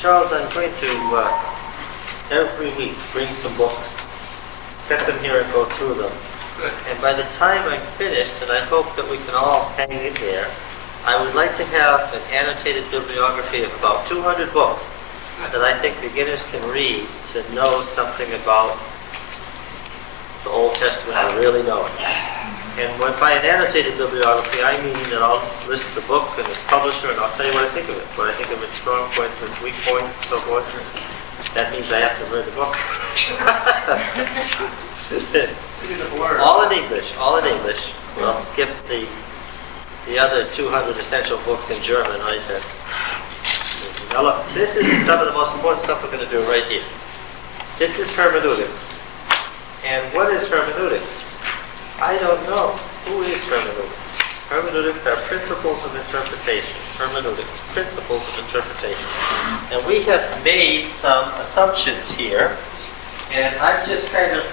Charles, I'm going to every week bring some books, set them here and go through them. Good. And by the time I'm finished, and I hope that we can all hang in there, I would like to have an annotated bibliography of about 200 books that I think beginners can read to know something about the Old Testament and really know it. And by an annotated bibliography, I mean that I'll list the book and its publisher, and I'll tell you what I think of it, what I think of its strong points and its weak points and so forth. That means I have to read the book. All in English, all in English. We'll skip the other 200 essential books in German, right? Now look, this is some of the most important stuff we're going to do right here. This is hermeneutics. And what is hermeneutics? I don't know. Who is hermeneutics? Hermeneutics are principles of interpretation. Hermeneutics, principles of interpretation. And we have made some assumptions here, and I've just kind of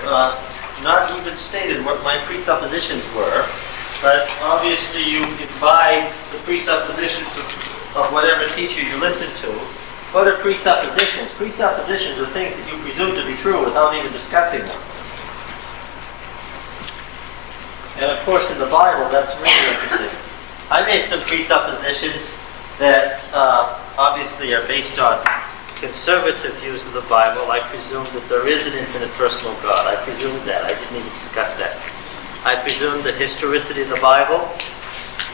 not even stated what my presuppositions were, but obviously you imbibe the presuppositions of whatever teacher you listen to. What are presuppositions? Presuppositions are things that you presume to be true without even discussing them. And of course in the Bible, that's really interesting. I made some presuppositions that obviously are based on conservative views of the Bible. I presume that there is an infinite personal God. I presumed that. I didn't even discuss that. I presumed the historicity of the Bible.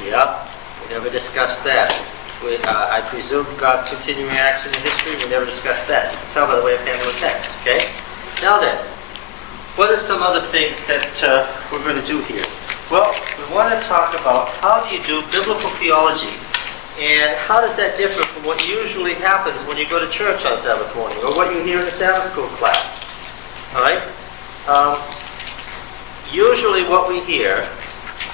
Yeah, we never discussed that. I presumed God's continuing action in history. We never discussed that. You can tell by the way I handle the text, okay? Now then, what are some other things that we're going to do here? Well, we want to talk about how do you do biblical theology, and how does that differ from what usually happens when you go to church on Sabbath morning, or what you hear in a Sabbath school class. All right? Usually what we hear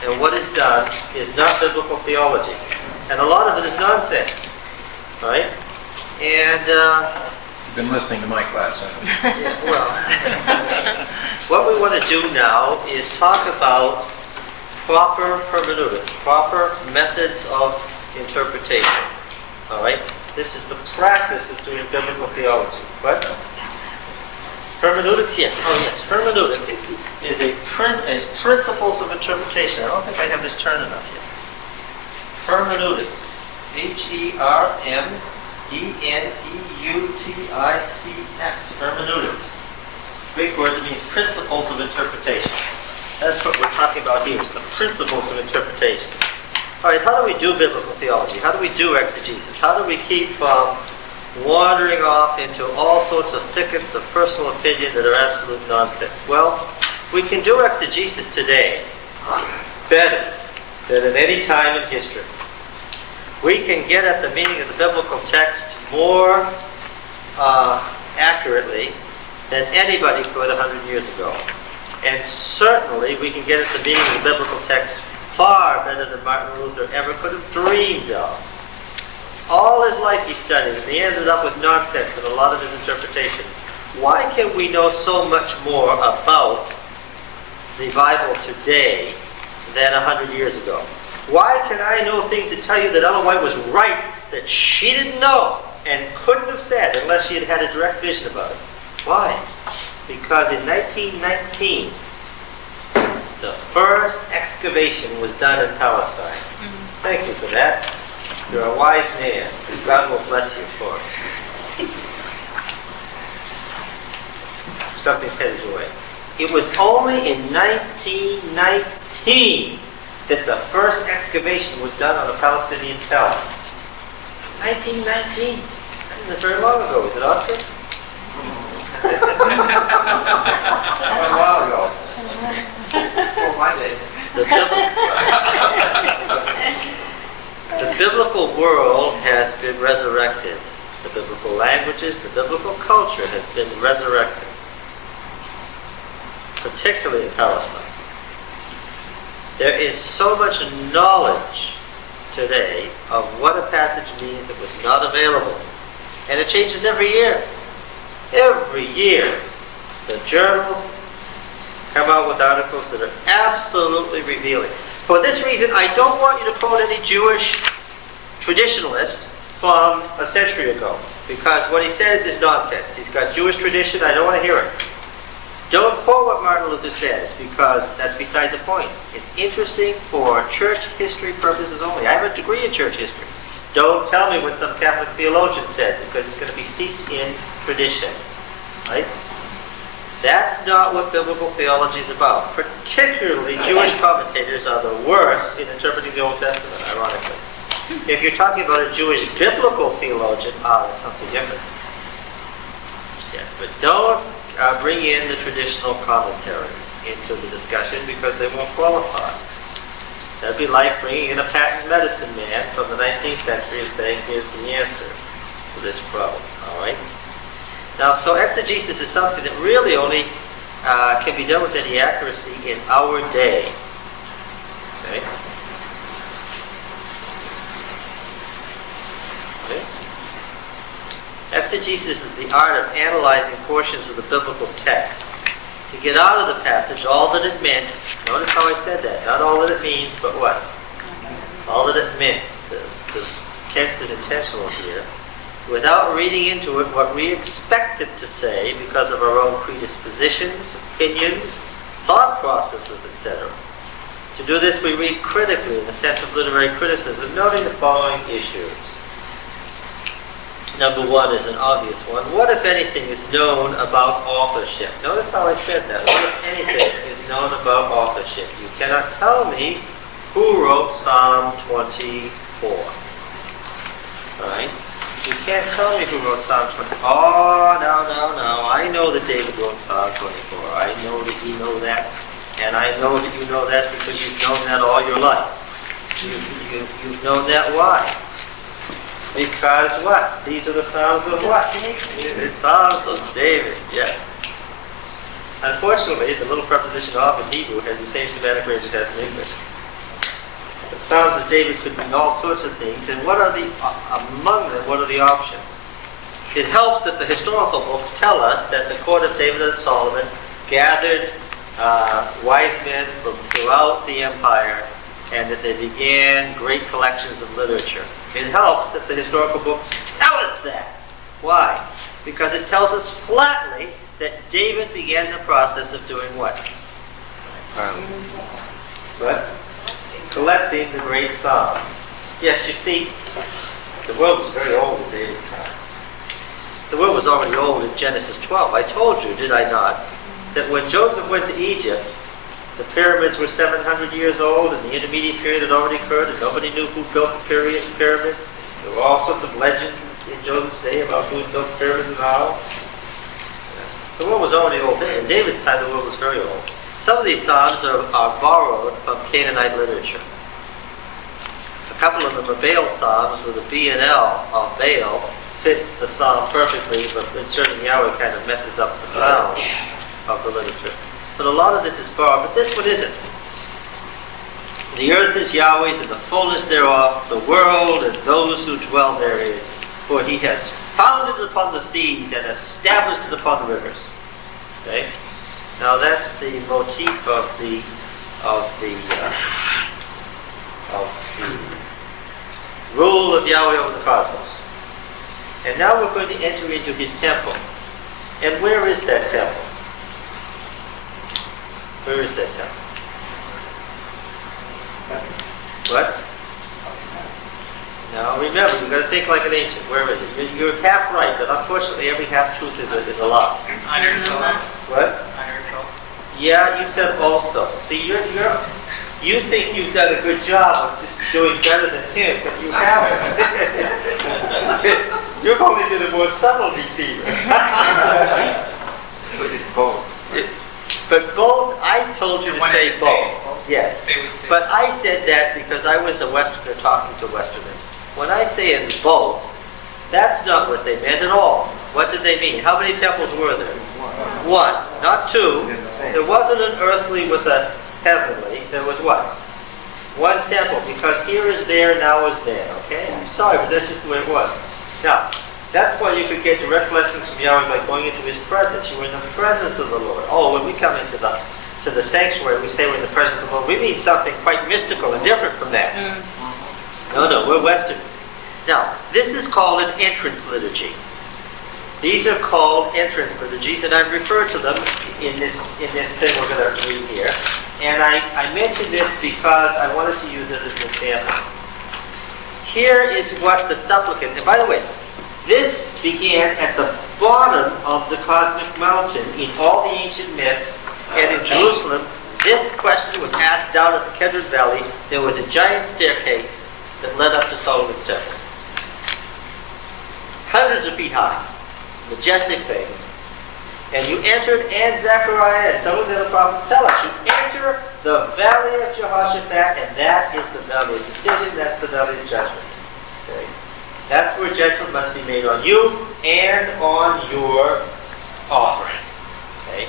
and what is done is not biblical theology. And a lot of it is nonsense. All right? And You've been listening to my class, haven't you? yeah, well, what we want to do now is talk about proper hermeneutics, proper methods of interpretation. All right? This is the practice of doing biblical theology. What? Hermeneutics, yes. Oh, yes. Hermeneutics is principles of interpretation. I don't think I have this turned enough yet. Hermeneutics. H-E-R-M-E-N-E-U-T-I-C-S. Hermeneutics. Greek word that means principles of interpretation. That's what we're talking about here, is the principles of interpretation. All right, how do we do biblical theology? How do we do exegesis? How do we keep from wandering off into all sorts of thickets of personal opinion that are absolute nonsense? Well, we can do exegesis today better than at any time in history. We can get at the meaning of the biblical text more accurately than anybody could 100 years ago. And certainly we can get at the meaning of the biblical text far better than Martin Luther ever could have dreamed of. All his life he studied, and he ended up with nonsense in a lot of his interpretations. Why can we know so much more about the Bible today than 100 years ago? Why can I know things that tell you that Ellen White was right that she didn't know and couldn't have said unless she had had a direct vision about it? Why? Because in 1919, the first excavation was done in Palestine. Thank you for that. You're a wise man. God will bless you for it. Something's headed your way. It was only in 1919 that the first excavation was done on a Palestinian town. 1919? That isn't very long ago, is it, Oscar? Quite a while ago. Oh, my day. The biblical world has been resurrected. The biblical languages, the biblical culture has been resurrected, particularly in Palestine. There is so much knowledge today of what a passage means that was not available. And it changes every year. Every year, the journals come out with articles that are absolutely revealing. For this reason, I don't want you to quote any Jewish traditionalist from a century ago. Because what he says is nonsense. He's got Jewish tradition, I don't want to hear it. Don't quote what Martin Luther says, because that's beside the point. It's interesting for church history purposes only. I have a degree in church history. Don't tell me what some Catholic theologian said, because it's going to be steeped in tradition. Right? That's not what biblical theology is about. Particularly, Jewish commentators are the worst in interpreting the Old Testament, ironically. If you're talking about a Jewish biblical theologian, that's something different. Yes, but don't bring in the traditional commentaries into the discussion, because they won't qualify. That'd be like bringing in a patent medicine man from the 19th century and saying, here's the answer to this problem. All right? Now, so exegesis is something that really only can be done with any accuracy in our day. Okay? Okay? Exegesis is the art of analyzing portions of the biblical text to get out of the passage all that it meant. Notice how I said that. Not all that it means, but what? All that it meant. The tense is intentional here. Without reading into it what we expect it to say because of our own predispositions, opinions, thought processes, etc. To do this, we read critically in the sense of literary criticism, noting the following issues. Number one is an obvious one. What, if anything, is known about authorship? Notice how I said that. What, if anything, is known about authorship? You cannot tell me who wrote Psalm 24. All right? You can't tell me who wrote Psalm 24. Oh, no. I know that David wrote Psalm 24. I know that you know that. And I know that you know that because you've known that all your life. You've known that. Why? Because what? These are the Psalms of what? The Psalms of David, yes. Unfortunately, the little preposition of in Hebrew has the same semantic range it has in English. The Psalms of David could mean all sorts of things, and what are among them, what are the options? It helps that the historical books tell us that the court of David and Solomon gathered wise men from throughout the empire, and that they began great collections of literature. It helps that the historical books tell us that. Why? Because it tells us flatly that David began the process of doing what? What? Collecting the great Psalms. Yes, you see, the world was very old in David's time. The world was already old in Genesis 12. I told you, did I not, that when Joseph went to Egypt, the pyramids were 700 years old, and the intermediate period had already occurred, and nobody knew who built the pyramids. There were all sorts of legends in Joseph's day about who built the pyramids and how. The world was already old. In David's time, the world was very old. Some of these psalms are borrowed from Canaanite literature. A couple of them are Baal psalms, where the B and L of Baal fits the psalm perfectly, but inserting Yahweh kind of messes up the sound of the literature. But a lot of this is borrowed, but this one isn't. The earth is Yahweh's and the fullness thereof, the world and those who dwell therein. For he has founded it upon the seas and established it upon the rivers. Okay? Now that's the motif of the rule of Yahweh over the cosmos. And now we're going to enter into his temple. And where is that temple? Where is that temple? What? Now remember, you've got to think like an ancient. Where is it? You're half right, but unfortunately every half-truth is a lie. What? Yeah, you said also. See, you think you've done a good job of just doing better than him, but you haven't. You're only been a more subtle deceiver. It's both. But both, I told you to say both. Yes. But I said that because I was a Westerner talking to Westerners. When I say it's both, that's not what they meant at all. What did they mean? How many temples were there? One, not two. There wasn't an earthly with a heavenly. There was what? One temple, because here is there, now is there. Okay? I'm sorry, but that's just the way it was. Now, that's why you could get direct blessings from Yahweh by going into his presence. You were in the presence of the Lord. Oh, when we come into the sanctuary, we say we're in the presence of the Lord. We mean something quite mystical and different from that. No, we're Westerners. Now, this is called an entrance liturgy. These are called entrance liturgies, and I've referred to them in this thing we're going to read here. And I mention this because I wanted to use it as an example. Here is what the supplicant, and by the way, this began at the bottom of the cosmic mountain in all the ancient myths, and in Jerusalem, this question was asked down at the Kedron Valley. There was a giant staircase that led up to Solomon's temple. Hundreds of feet high. Majestic thing. And you entered, and Zechariah and some of the other prophets tell us, you enter the valley of Jehoshaphat, and that is the valley of decision, that's the valley of judgment. Okay? That's where judgment must be made on you and on your offering. Okay?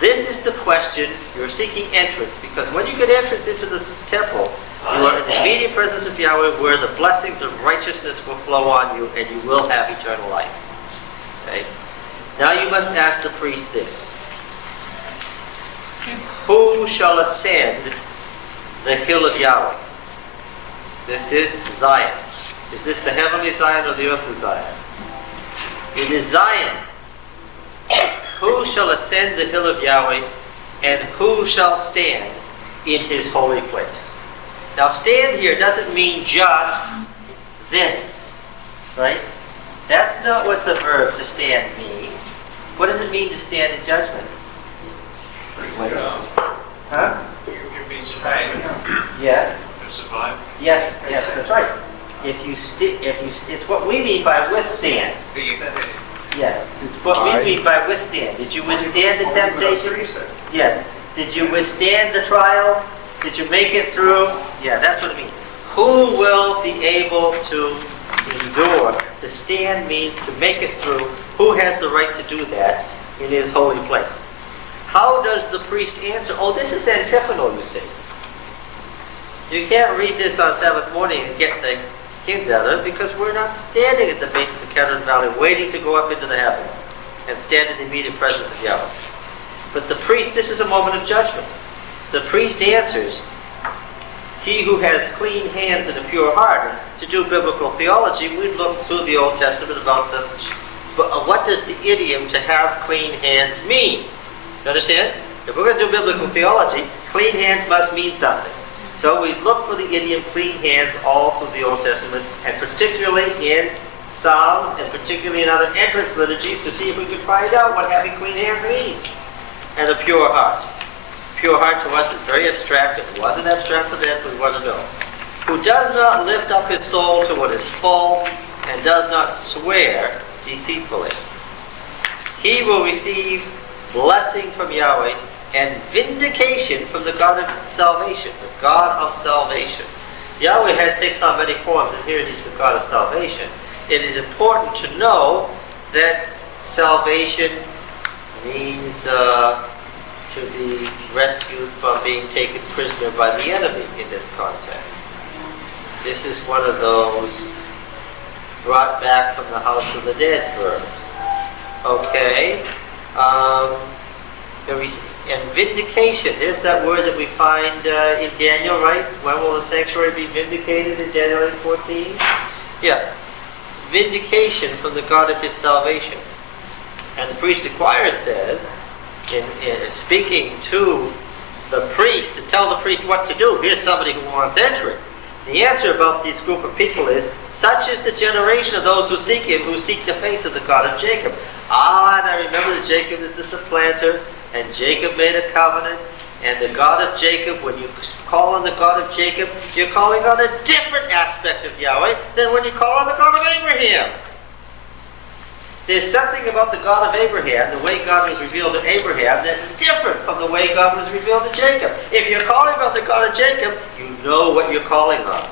This is the question. You're seeking entrance, because when you get entrance into the temple, you are in the immediate presence of Yahweh, where the blessings of righteousness will flow on you, and you will have eternal life. Okay? Now you must ask the priest this. Who shall ascend the hill of Yahweh? This is Zion. Is this the heavenly Zion or the earthly Zion? It is Zion. Who shall ascend the hill of Yahweh, and who shall stand in his holy place? Now stand here doesn't mean just this, right? That's not what the verb to stand means. What does it mean to stand in judgment? Huh? You're being survived. Yes. To survive. Yes, that's right. It's what we mean by withstand. Yes, it's what we mean by withstand. Did you withstand the temptation? Yes. Did you withstand the trial? Did you make it through? Yeah, that's what it means. Who will be able to endure? To stand means to make it through. Who has the right to do that in his holy place? How does the priest answer? Oh, this is antiphonal, you see. You can't read this on Sabbath morning and get the hint out of it, because we're not standing at the base of the Kedron Valley waiting to go up into the heavens and stand in the immediate presence of Yahweh. But the priest, this is a moment of judgment. The priest answers, he who has clean hands and a pure heart. And to do biblical theology, we look through the Old Testament about what does the idiom to have clean hands mean? You understand? If we're going to do biblical theology, clean hands must mean something. So we look for the idiom clean hands all through the Old Testament, and particularly in Psalms, and particularly in other entrance liturgies, to see if we can find out what having clean hands means. And a pure heart. Pure heart to us is very abstract. It wasn't abstract to them, but we want to know. Who does not lift up his soul to what is false, and does not swear deceitfully. He will receive blessing from Yahweh and vindication from the God of salvation, the God of salvation. Yahweh takes on many forms, and here it is the God of salvation. It is important to know that salvation means to be rescued from being taken prisoner by the enemy in this context. This is one of those brought back from the house of the dead verbs. Okay. And vindication, there's that word that we find in Daniel, right? When will the sanctuary be vindicated in Daniel 8:14? Yeah. Vindication from the God of his salvation. And the priest of choir says, in speaking to the priest, to tell the priest what to do, here's somebody who wants entry. The answer about this group of people is, such is the generation of those who seek him, who seek the face of the God of Jacob. And I remember that Jacob is the supplanter, and Jacob made a covenant, and the God of Jacob, when you call on the God of Jacob, you're calling on a different aspect of Yahweh than when you call on the God of Abraham. There's something about the God of Abraham, the way God was revealed to Abraham, that's different from the way God was revealed to Jacob. If you're calling on the God of Jacob, you know what you're calling on.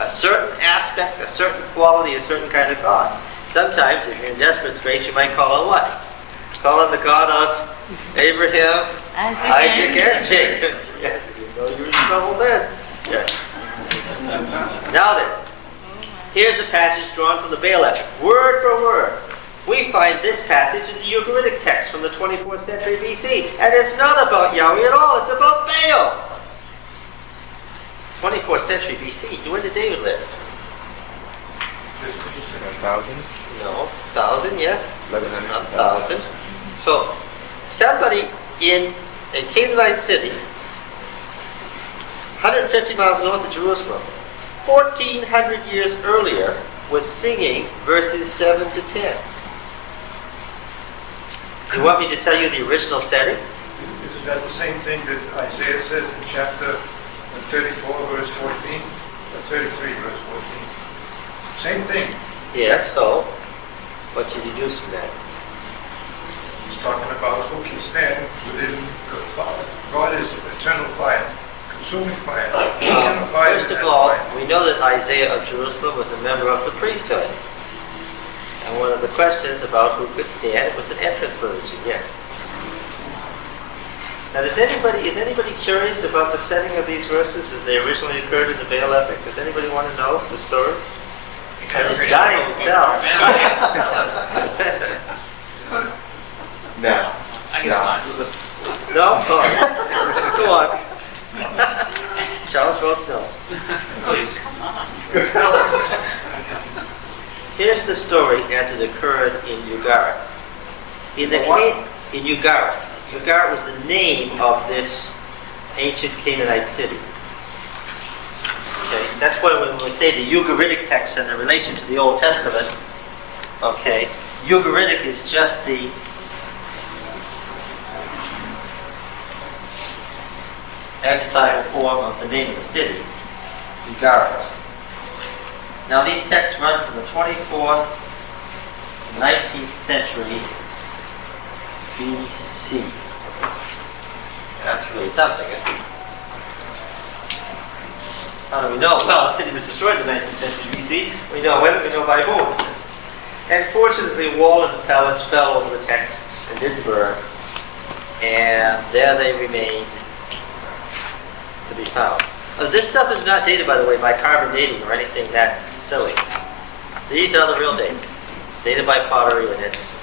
A certain aspect, a certain quality, a certain kind of God. Sometimes, if you're in desperate straits, you might call on what? Call on the God of Abraham, Isaac, and Jacob. Yes, you know you're in trouble then. Yes. Now then, here's a passage drawn from the Baal Epic, word for word. We find this passage in the Ugaritic Texts from the 24th century BC, and it's not about Yahweh at all, it's about Baal. 24th century BC, when did David live? 1,000? No, 1,000 1,000, yes? 1100. 1,000. So somebody in a Canaanite city, 150 miles north of Jerusalem, 1,400 years earlier, was singing verses 7 to 10. You want me to tell you the original setting? Isn't that the same thing that Isaiah says in chapter 34, verse 14? Or 33, verse 14? Same thing. Yes, so what you deduce from that? He's talking about who can stand within the fire. God is eternal fire, consuming fire. First of all, we know that Isaiah of Jerusalem was a member of the priesthood. And one of the questions about who could stand was an entrance liturgy, yes. Now, is anybody curious about the setting of these verses as they originally occurred in the Baal Epic? Does anybody want to know the story? I was dying to tell. No. I guess not. No? All right. Let's go on. Charles votes no. Please. Here's the story as it occurred in Ugaritic. In Ugaritic. Ugaritic was the name of this ancient Canaanite city. Okay, that's why when we say the Ugaritic Texts and their relation to the Old Testament, okay, Ugaritic is just the adjectival form of the name of the city, Ugaritic. Now these texts run from the 24th to 19th century BC. That's really something, isn't it? How do we know? Well, the city was destroyed in the 19th century BC. We know when, we know by whom. And fortunately, wall and palace fell over the texts and didn't burn. And there they remained to be found. This stuff is not dated, by the way, by carbon dating or anything that silly. These are the real dates. It's dated by pottery and it's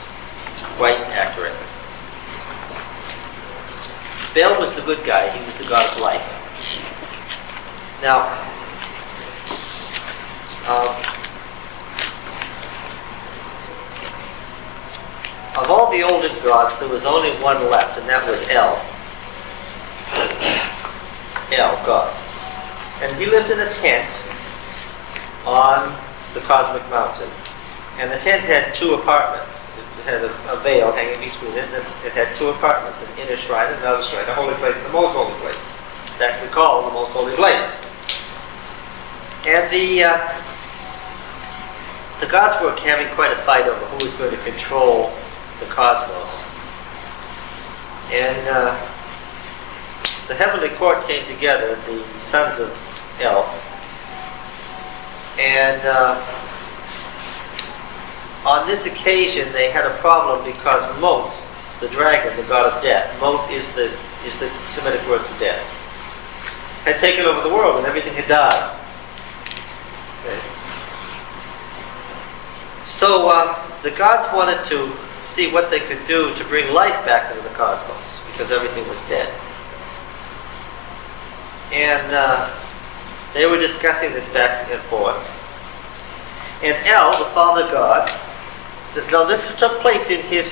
quite accurate. Baal was the good guy. He was the god of life. Now, of all the olden gods, there was only one left, and that was El. El, God. And he lived in a tent on the cosmic mountain. And the tent had two apartments. It had a veil hanging between it, and it had two apartments, an inner shrine and another shrine, a holy place and a most holy place. It's actually called the most holy place. And the gods were having quite a fight over who was going to control the cosmos. And the heavenly court came together, the sons of El, and on this occasion they had a problem because Mot, the dragon, the god of death, Mot is the Semitic word for death, had taken over the world and everything had died. Okay. So the gods wanted to see what they could do to bring life back into the cosmos because everything was dead. And they were discussing this back and forth. And El, the father god, now this took place in his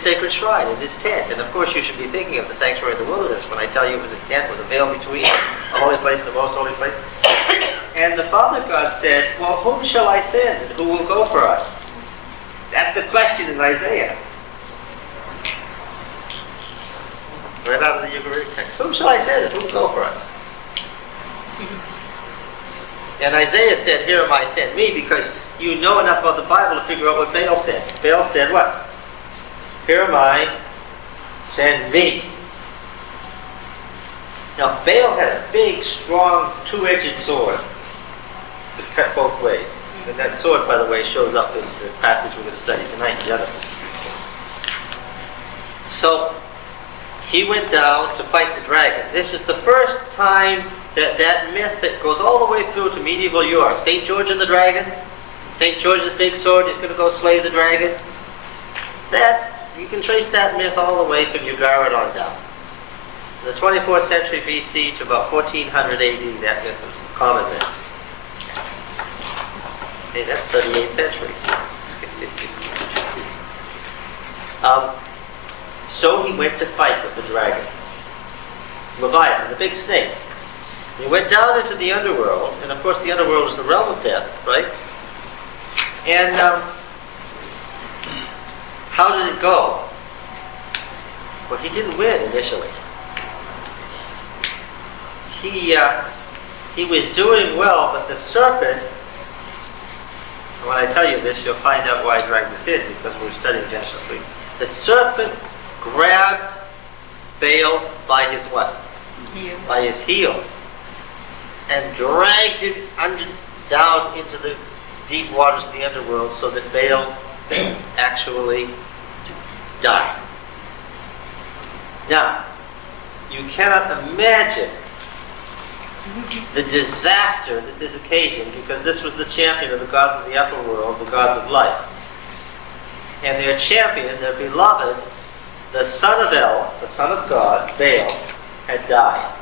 sacred shrine, in his tent. And of course you should be thinking of the sanctuary of the wilderness when I tell you it was a tent with a veil between a holy place and the most holy place. And the father god said, well, whom shall I send and who will go for us? That's the question in Isaiah. Right out of the Ugaritic text. Whom shall I send and who will go for us? And Isaiah said, here am I, send me, because you know enough about the Bible to figure out what Baal said. Baal said what? Here am I, send me. Now Baal had a big, strong, two-edged sword that cut both ways. And that sword, by the way, shows up in the passage we're going to study tonight, Genesis. So he went down to fight the dragon. This is the first time that myth that goes all the way through to medieval Europe. St. George and the dragon, St. George's big sword, he's going to go slay the dragon. That, you can trace that myth all the way from Ugaritic on down. In the 24th century BC to about 1400 AD, that myth was a common myth. Okay, that's 38 centuries. So he went to fight with the dragon, Leviathan, the big snake. He went down into the underworld, and of course the underworld is the realm of death, right? And how did it go? Well, he didn't win initially. He was doing well, but the serpent, and when I tell you this, you'll find out why I dragged this in, because we're studying Genesis 3. The serpent grabbed Baal by his what? Heel. By his heel, and dragged it down into the deep waters of the underworld so that Baal actually died. Now, you cannot imagine the disaster that this occasioned, because this was the champion of the gods of the upper world, the gods of life. And their champion, their beloved, the son of El, the son of God, Baal, had died.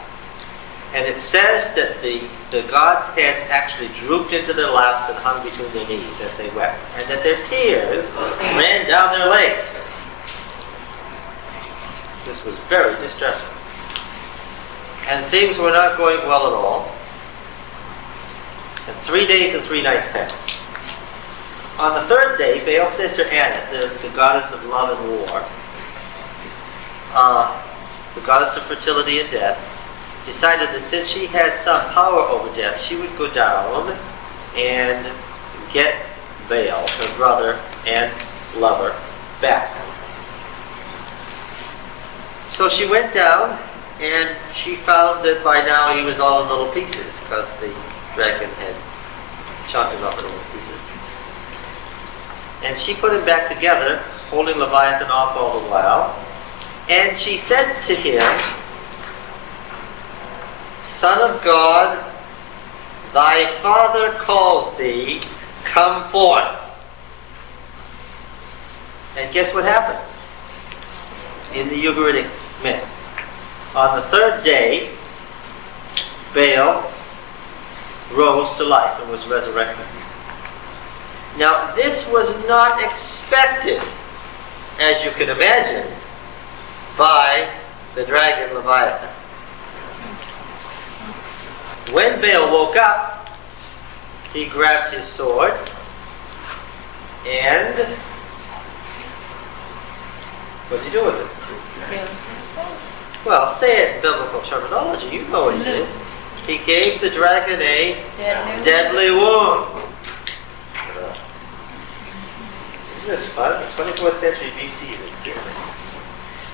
And it says that the gods' heads actually drooped into their laps and hung between their knees as they wept, and that their tears ran down their legs. This was very distressing. And things were not going well at all. And 3 days and 3 nights passed. On the third day, Baal's sister Anna, the goddess of love and war, the goddess of fertility and death, decided that since she had some power over death, she would go down and get Baal, her brother and lover, back. So she went down, and she found that by now he was all in little pieces, because the dragon had chopped him up in little pieces. And she put him back together, holding Leviathan off all the while. And she said to him, "Son of God, thy father calls thee, come forth." And guess what happened? In the Ugaritic myth, on the third day, Baal rose to life and was resurrected. Now, this was not expected, as you can imagine, by the dragon Leviathan. When Baal woke up, he grabbed his sword and what did he do with it? Well, say it in biblical terminology. You know what he did. He gave the dragon a deadly wound. Isn't this fun? The 24th century BC.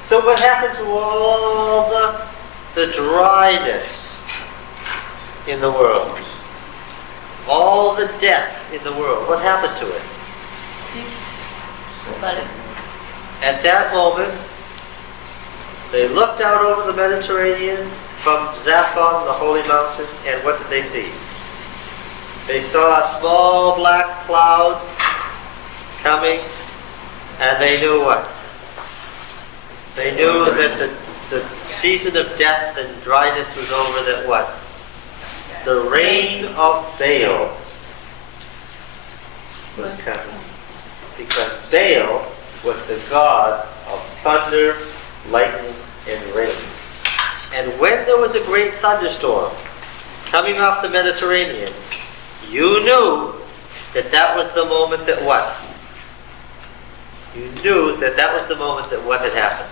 So what happened to all the dryness in the world? All the death in the world. What happened to it? At that moment, they looked out over the Mediterranean from Zaphon, the holy mountain, and what did they see? They saw a small black cloud coming, and they knew what? They knew that the season of death and dryness was over, that what? The reign of Baal was coming. Because Baal was the god of thunder, lightning, and rain. And when there was a great thunderstorm coming off the Mediterranean, you knew that that was the moment that what? You knew that that was the moment that what had happened?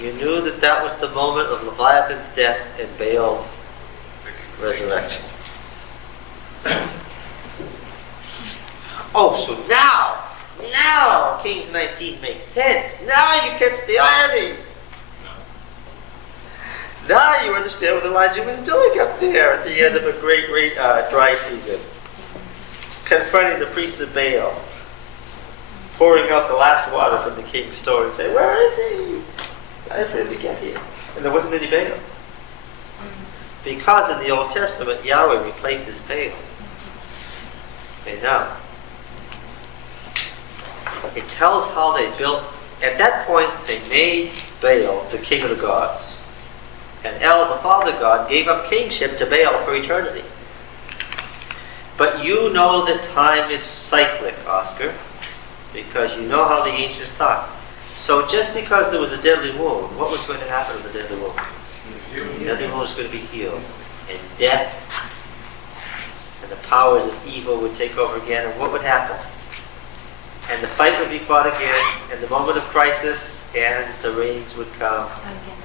You knew that that was the moment of Leviathan's death and Baal's resurrection. Oh, so now Kings 19 makes sense. Now you catch the irony. Now you understand what Elijah was doing up there at the end of a great dry season. Confronting the priests of Baal. Pouring out the last water from the king's store and saying, "Where is he? I afraid to get here." And there wasn't any Baal. Because in the Old Testament, Yahweh replaces Baal. Okay, now, it tells how they built. At that point, they made Baal the king of the gods. And El, the father god, gave up kingship to Baal for eternity. But you know that time is cyclic, Oscar. because you know how the ancients thought. So just because there was a deadly wound, what was going to happen to the deadly wound? The deadly wound was going to be healed. And death and the powers of evil would take over again, and what would happen? And the fight would be fought again, and the moment of crisis, and the rains would come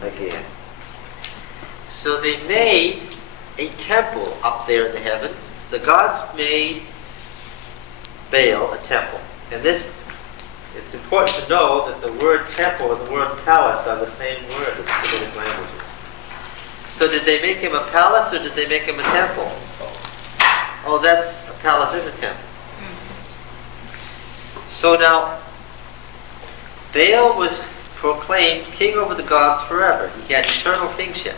again. So they made a temple up there in the heavens. The gods made Baal a temple. And this, it's important to know that the word temple and the word palace are the same word in the Semitic languages. So did they make him a palace or did they make him a temple? Oh, a palace is a temple. So now, Baal was proclaimed king over the gods forever. He had eternal kingship.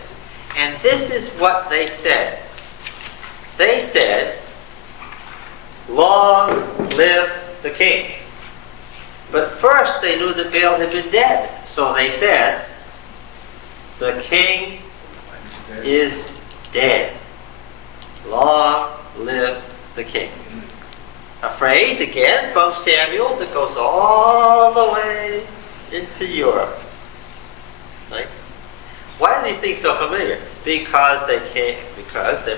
And this is what they said. They said, long live the king. But first they knew that Baal had been dead. So they said, the king is dead. Long live the king. A phrase, again, from Samuel that goes all the way into Europe. Right? Why are these things so familiar? Because they're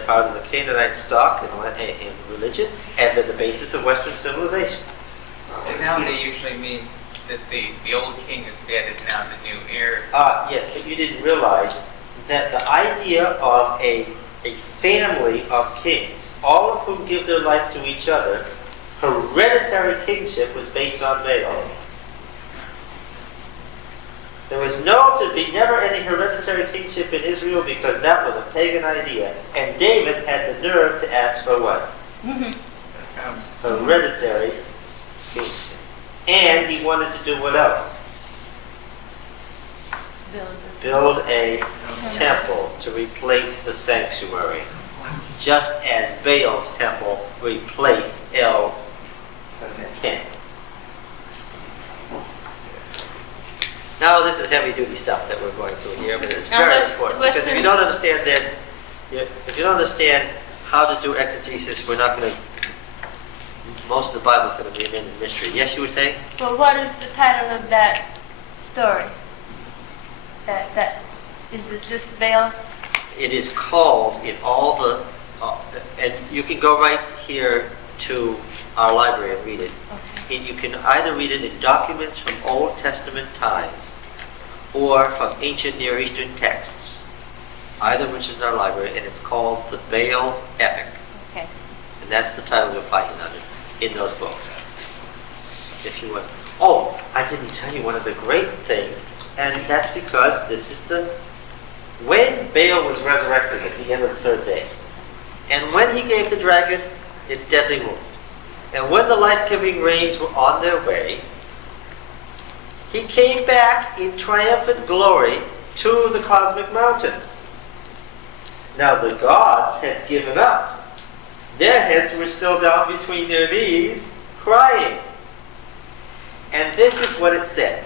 part of the Canaanite stock in religion, and they're the basis of Western civilization. And now they usually mean that the old king is dead and now the new heir. Yes, but you didn't realize that the idea of a family of kings, all of whom give their life to each other, hereditary kingship was based on Baal. There was never any hereditary kingship in Israel because that was a pagan idea. And David had the nerve to ask for what? Hereditary kingship. And he wanted to do what else? Build a temple to replace the sanctuary. Just as Baal's temple replaced El's tent. Now this is heavy-duty stuff that we're going through here, but it's very important. Because if you don't understand this, if you don't understand how to do exegesis, we're not going to... Most of the Bible is going to remain a mystery. Yes, you were saying? Well, what is the title of that story? Is it just Baal? It is called in all the... and you can go right here to our library and read it. Okay. You can either read it in documents from Old Testament times or from ancient Near Eastern texts, either of which is in our library, and it's called the Baal Epic. Okay. And that's the title you'll find in those books. If you want. Oh, I didn't tell you one of the great things, and that's because this is when Baal was resurrected at the end of the third day, and when he gave the dragon its deadly wound, and when the life-giving rains were on their way, he came back in triumphant glory to the cosmic mountain. Now the gods had given up. Their heads were still down between their knees, crying. And this is what it said.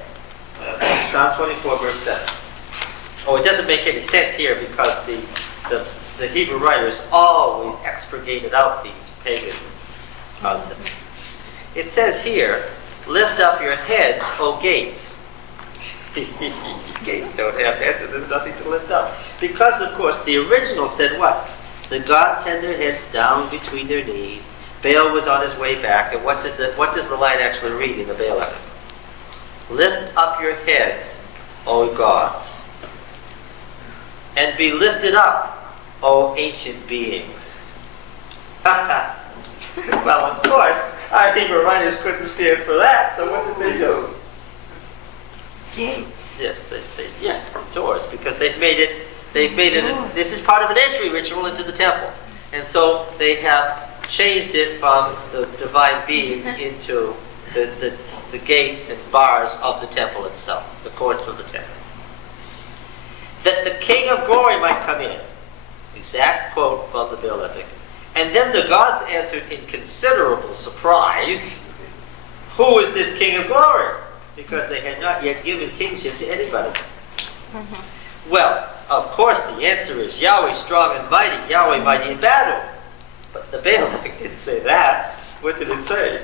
Psalm 24, verse 7. Oh, it doesn't make any sense here because the Hebrew writers always expurgated out these pagan concepts. It says here, lift up your heads, O gates. Gates don't have heads, and there's nothing to lift up. Because, of course, the original said what? The gods had their heads down between their knees. Baal was on his way back. And what does the line actually read in the Baal Epic? Lift up your heads, O gods, and be lifted up, O ancient beings. Well, of course, our Hebrew writers couldn't stand for that, so what did they do? Yes, doors, because they've made it, this is part of an entry ritual into the temple. And so they have changed it from the divine beings into the gates and bars of the temple itself, the courts of the temple. That the King of Glory might come in. Exact quote from the Baal Epic. And then the gods answered in considerable surprise, who is this King of Glory? Because they had not yet given kingship to anybody. Well, of course the answer is Yahweh strong and mighty, Yahweh mighty in battle. But the Baal Epic didn't say that. What did it say?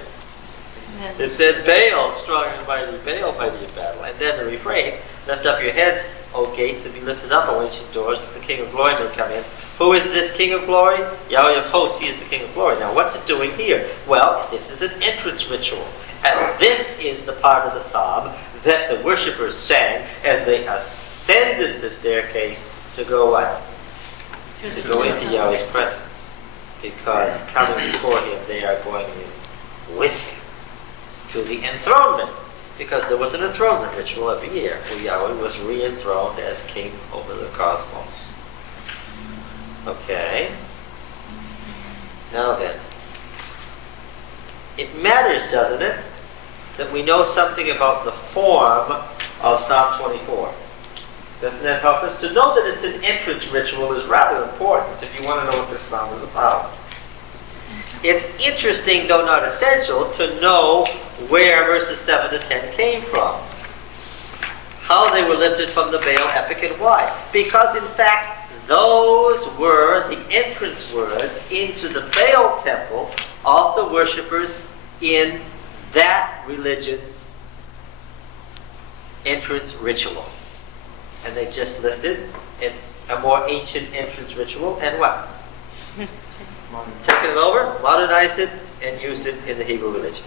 It said, Baal, strong and mighty, Baal, mighty in battle. And then the refrain, lift up your heads, O gates, and be lifted up, O ancient doors, that the King of glory may come in. Who is this King of glory? Yahweh of hosts, he is the King of glory. Now, what's it doing here? Well, this is an entrance ritual. And this is the part of the psalm that the worshippers sang as they ascended the staircase to go what? To go into Yahweh's presence. Because coming before him, they are going in with him to the enthronement. Because there was an enthronement ritual every year where Yahweh was re-enthroned as king over the cosmos. Okay. Now then, it matters, doesn't it, that we know something about the form of Psalm 24. Doesn't that help us? To know that it's an entrance ritual is rather important if you want to know what this psalm is about. It's interesting, though not essential, to know where verses 7 to 10 came from. How they were lifted from the Baal Epic and why. Because, in fact, those were the entrance words into the Baal temple of the worshippers in that religion's entrance ritual. And they just lifted a more ancient entrance ritual and what? Taken it over, modernized it, and used it in the Hebrew religion.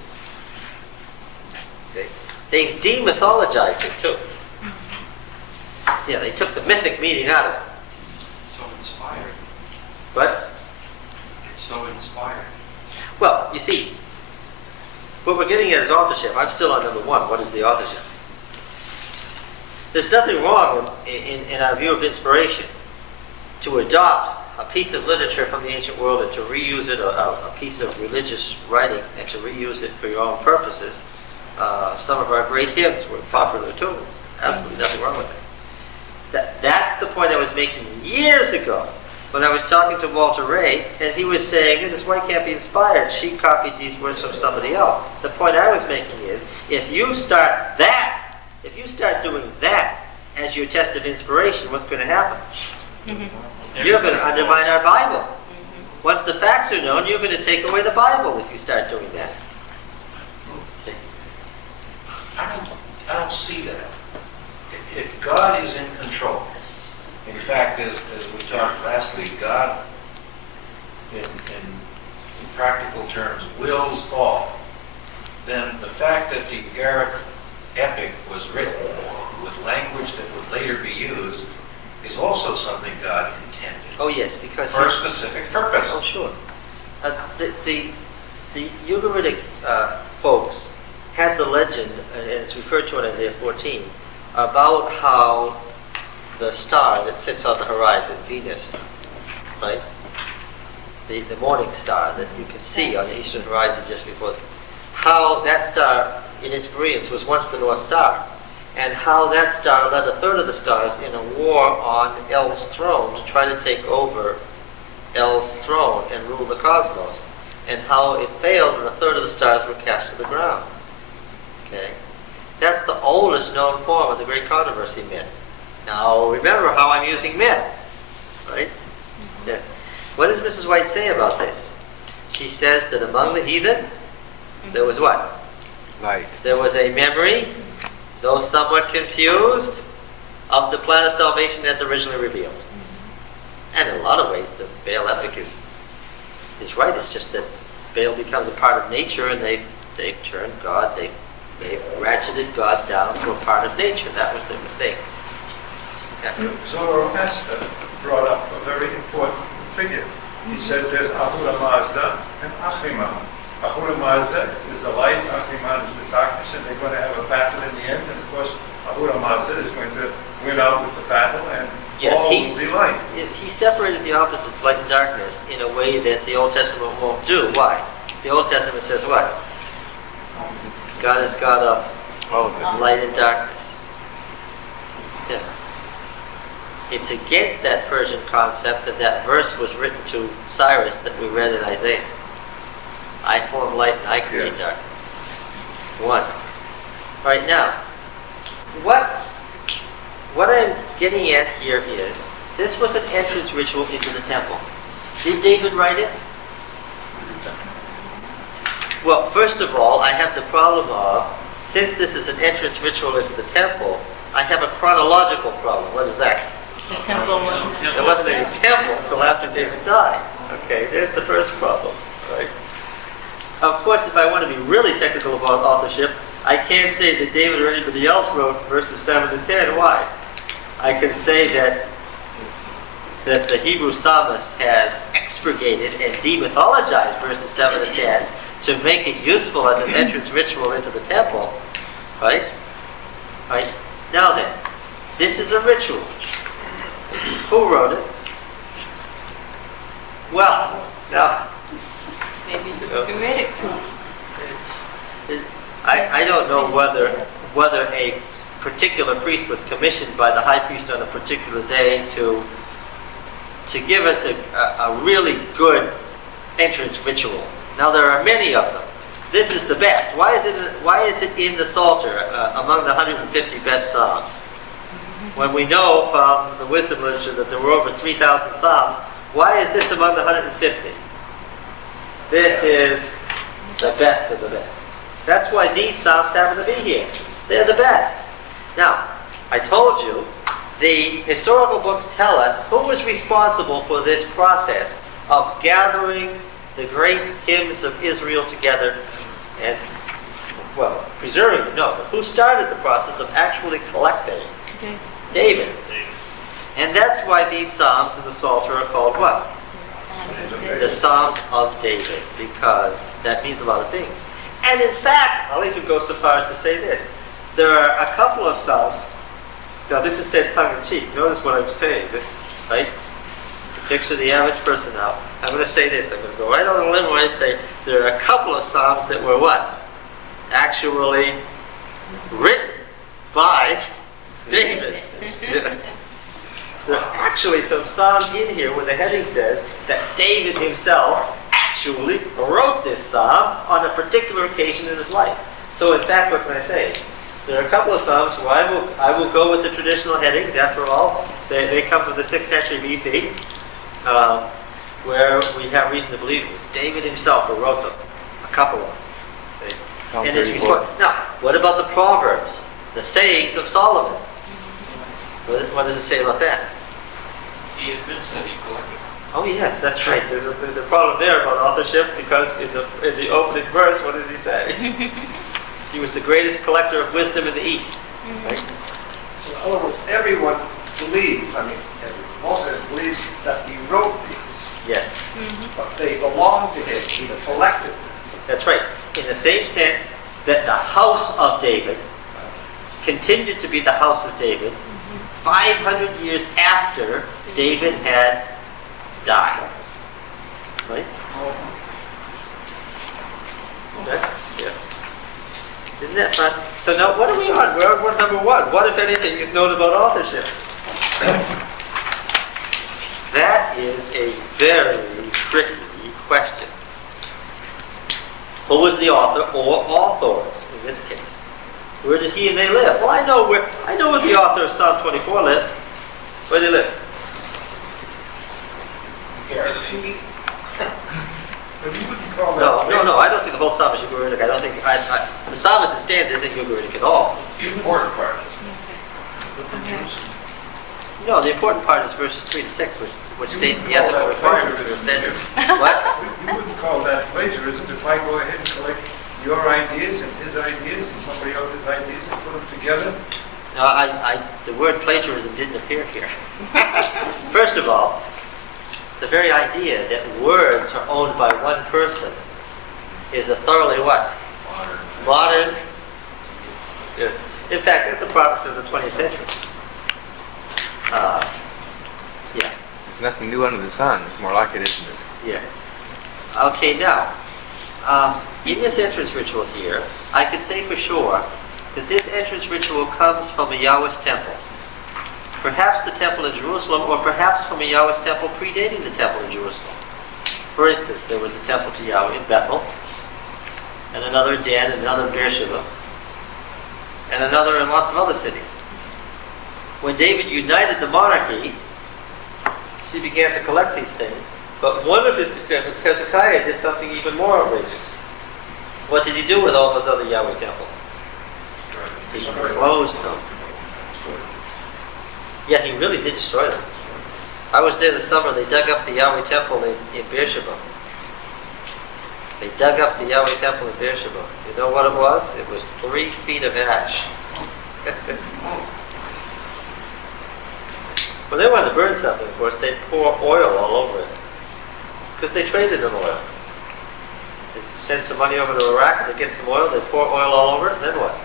Okay. They demythologized it too. Yeah, they took the mythic meaning out of it. So inspired. But, It's so inspired. well, you see, what we're getting at is authorship. I'm still on number one. What is the authorship? There's nothing wrong in our view of inspiration to adopt a piece of literature from the ancient world and to reuse it, a piece of religious writing, and to reuse it for your own purposes. Some of our great hymns were popular tunes. There's absolutely nothing wrong with it. That's the point I was making years ago when I was talking to Walter Ray, and he was saying, Mrs. White can't be inspired. She copied these words from somebody else. The point I was making is, if you start doing that as your test of inspiration, what's going to happen? You're going to undermine our Bible. Once the facts are known, you're going to take away the Bible if you start doing that. I don't see that. If God is in control, in fact, as we talked last week, God, in practical terms, wills all, then the fact that the Ugaritic Epic was written with language that would later be used is also something God intended. Oh yes, because for a specific purpose. Oh sure. The Ugaritic folks had the legend, and it's referred to in Isaiah 14, about how the star that sits on the horizon, Venus, right? The morning star that you can see on the eastern horizon just before, how that star in its brilliance was once the North Star, and how that star led a third of the stars in a war on El's throne to try to take over El's throne and rule the cosmos, and how it failed and a third of the stars were cast to the ground. Okay? That's the oldest known form of the great controversy myth. Now remember how I'm using myth, right? Yeah. What does Mrs. White say about this? She says that among the heathen, there was what? Light. There was a memory, though somewhat confused, of the plan of salvation as originally revealed. And in a lot of ways, the Baal Epic is right. It's just that Baal becomes a part of nature, and they've turned God, they've ratcheted God down to a part of nature. That was their mistake. Yes. Zoroaster brought up a very important figure. He says there's Ahura Mazda and Ahriman. Ahura Mazda is the light, Ahriman is the darkness, and they're going to have a battle in the end. And of course, Ahura Mazda is going to win out with the battle, and all will be light. He separated the opposites, light and darkness, in a way that the Old Testament won't do. Why? The Old Testament says what? God is God of light and darkness. Yeah. It's against that Persian concept that verse was written to Cyrus that we read in Isaiah. I form light and I create darkness. One. Right now, what I'm getting at here is, this was an entrance ritual into the temple. Did David write it? Well, first of all, I have the problem of, since this is an entrance ritual into the temple, I have a chronological problem. What is that? The temple was. There wasn't any temple until after David died. Okay, there's the first problem, right? Of course, if I want to be really technical about authorship, I can't say that David or anybody else wrote verses 7 to 10. Why? I can say that the Hebrew psalmist has expurgated and demythologized verses 7 to 10 to make it useful as an entrance ritual into the temple, right? Right? Now then, this is a ritual. Who wrote it? Well, now, Maybe the Ugaritic Texts. I don't know whether a particular priest was commissioned by the high priest on a particular day to give us a really good entrance ritual. Now there are many of them. This is the best. Why is it in the Psalter among the 150 best psalms? When we know from the wisdom literature that there were over 3,000 psalms, why is this among the 150? This is the best of the best. That's why these psalms happen to be here. They're the best. Now, I told you, the historical books tell us who was responsible for this process of gathering the great hymns of Israel together and, well, preserving them. No, but who started the process of actually collecting? David. And that's why these psalms in the Psalter are called what? The Psalms of David, because that means a lot of things. And in fact, I'll even go so far as to say this. There are a couple of psalms. Now this is said tongue-in-cheek. Notice what I'm saying. This, right? Picture the average person now. I'm going to say this. I'm going to go right on a limb and say there are a couple of psalms that were what? Actually written by David. There are actually some psalms in here where the heading says that David himself actually wrote this psalm on a particular occasion in his life. So in fact, what can I say? There are a couple of psalms where I will go with the traditional headings. After all, they come from the 6th century BC, where we have reason to believe it was David himself who wrote them. A couple of them. And his response. Now, what about the Proverbs? The sayings of Solomon? What does it say about that? He admits that he collected. Oh yes, that's right. There's a problem there about authorship because in the opening verse, what does he say? He was the greatest collector of wisdom in the East. Right? So in other words, everyone believes, most of them believes that he wrote these, Yes, but they belong to him. He collected them. that's right. In the same sense that the house of David continued to be the house of David 500 years after David had died. Right? Okay? Yes. Isn't that fun? So now, what are we on? We're on number 1. What, if anything, is known about authorship? That is a very tricky question. Who was the author or authors in this case? Where did he and they live? Well, I know where the author of Psalm 24 lived. Where did he live? But you wouldn't call that... No, I don't think the whole psalm is Ugaritic. I don't think... the psalm as it stands isn't Ugaritic at all. The important part is No, the important part is verses 3 to 6, which state the ethical requirements of the sentence. What? You wouldn't call that plagiarism if I go ahead and collect your ideas and his ideas and somebody else's ideas and put them together. No, the word plagiarism didn't appear here. First of all, the very idea that words are owned by one person is a thoroughly what? Modern. In fact, that's a product of the 20th century. Yeah. There's nothing new under the sun. It's more like it, isn't it? Yeah. Okay, now, in this entrance ritual here, I could say for sure that this entrance ritual comes from a Yahweh's temple. Perhaps the temple in Jerusalem, or perhaps from a Yahweh's temple predating the temple in Jerusalem. For instance, there was a temple to Yahweh in Bethel, and another in Dan, and another in Beersheba, and another in lots of other cities. When David united the monarchy, he began to collect these things. But one of his descendants, Hezekiah, did something even more outrageous. What did he do with all those other Yahweh temples? He closed them. Yeah, he really did destroy them. I was there this summer. They dug up the Yahweh temple in Beersheba. They dug up the Yahweh temple in Beersheba. You know what it was? It was 3 feet of ash. When they wanted to burn something, of course, they'd pour oil all over it. Because they traded in oil. They'd send some money over to Iraq, they'd get some oil, they'd pour oil all over it, and then what?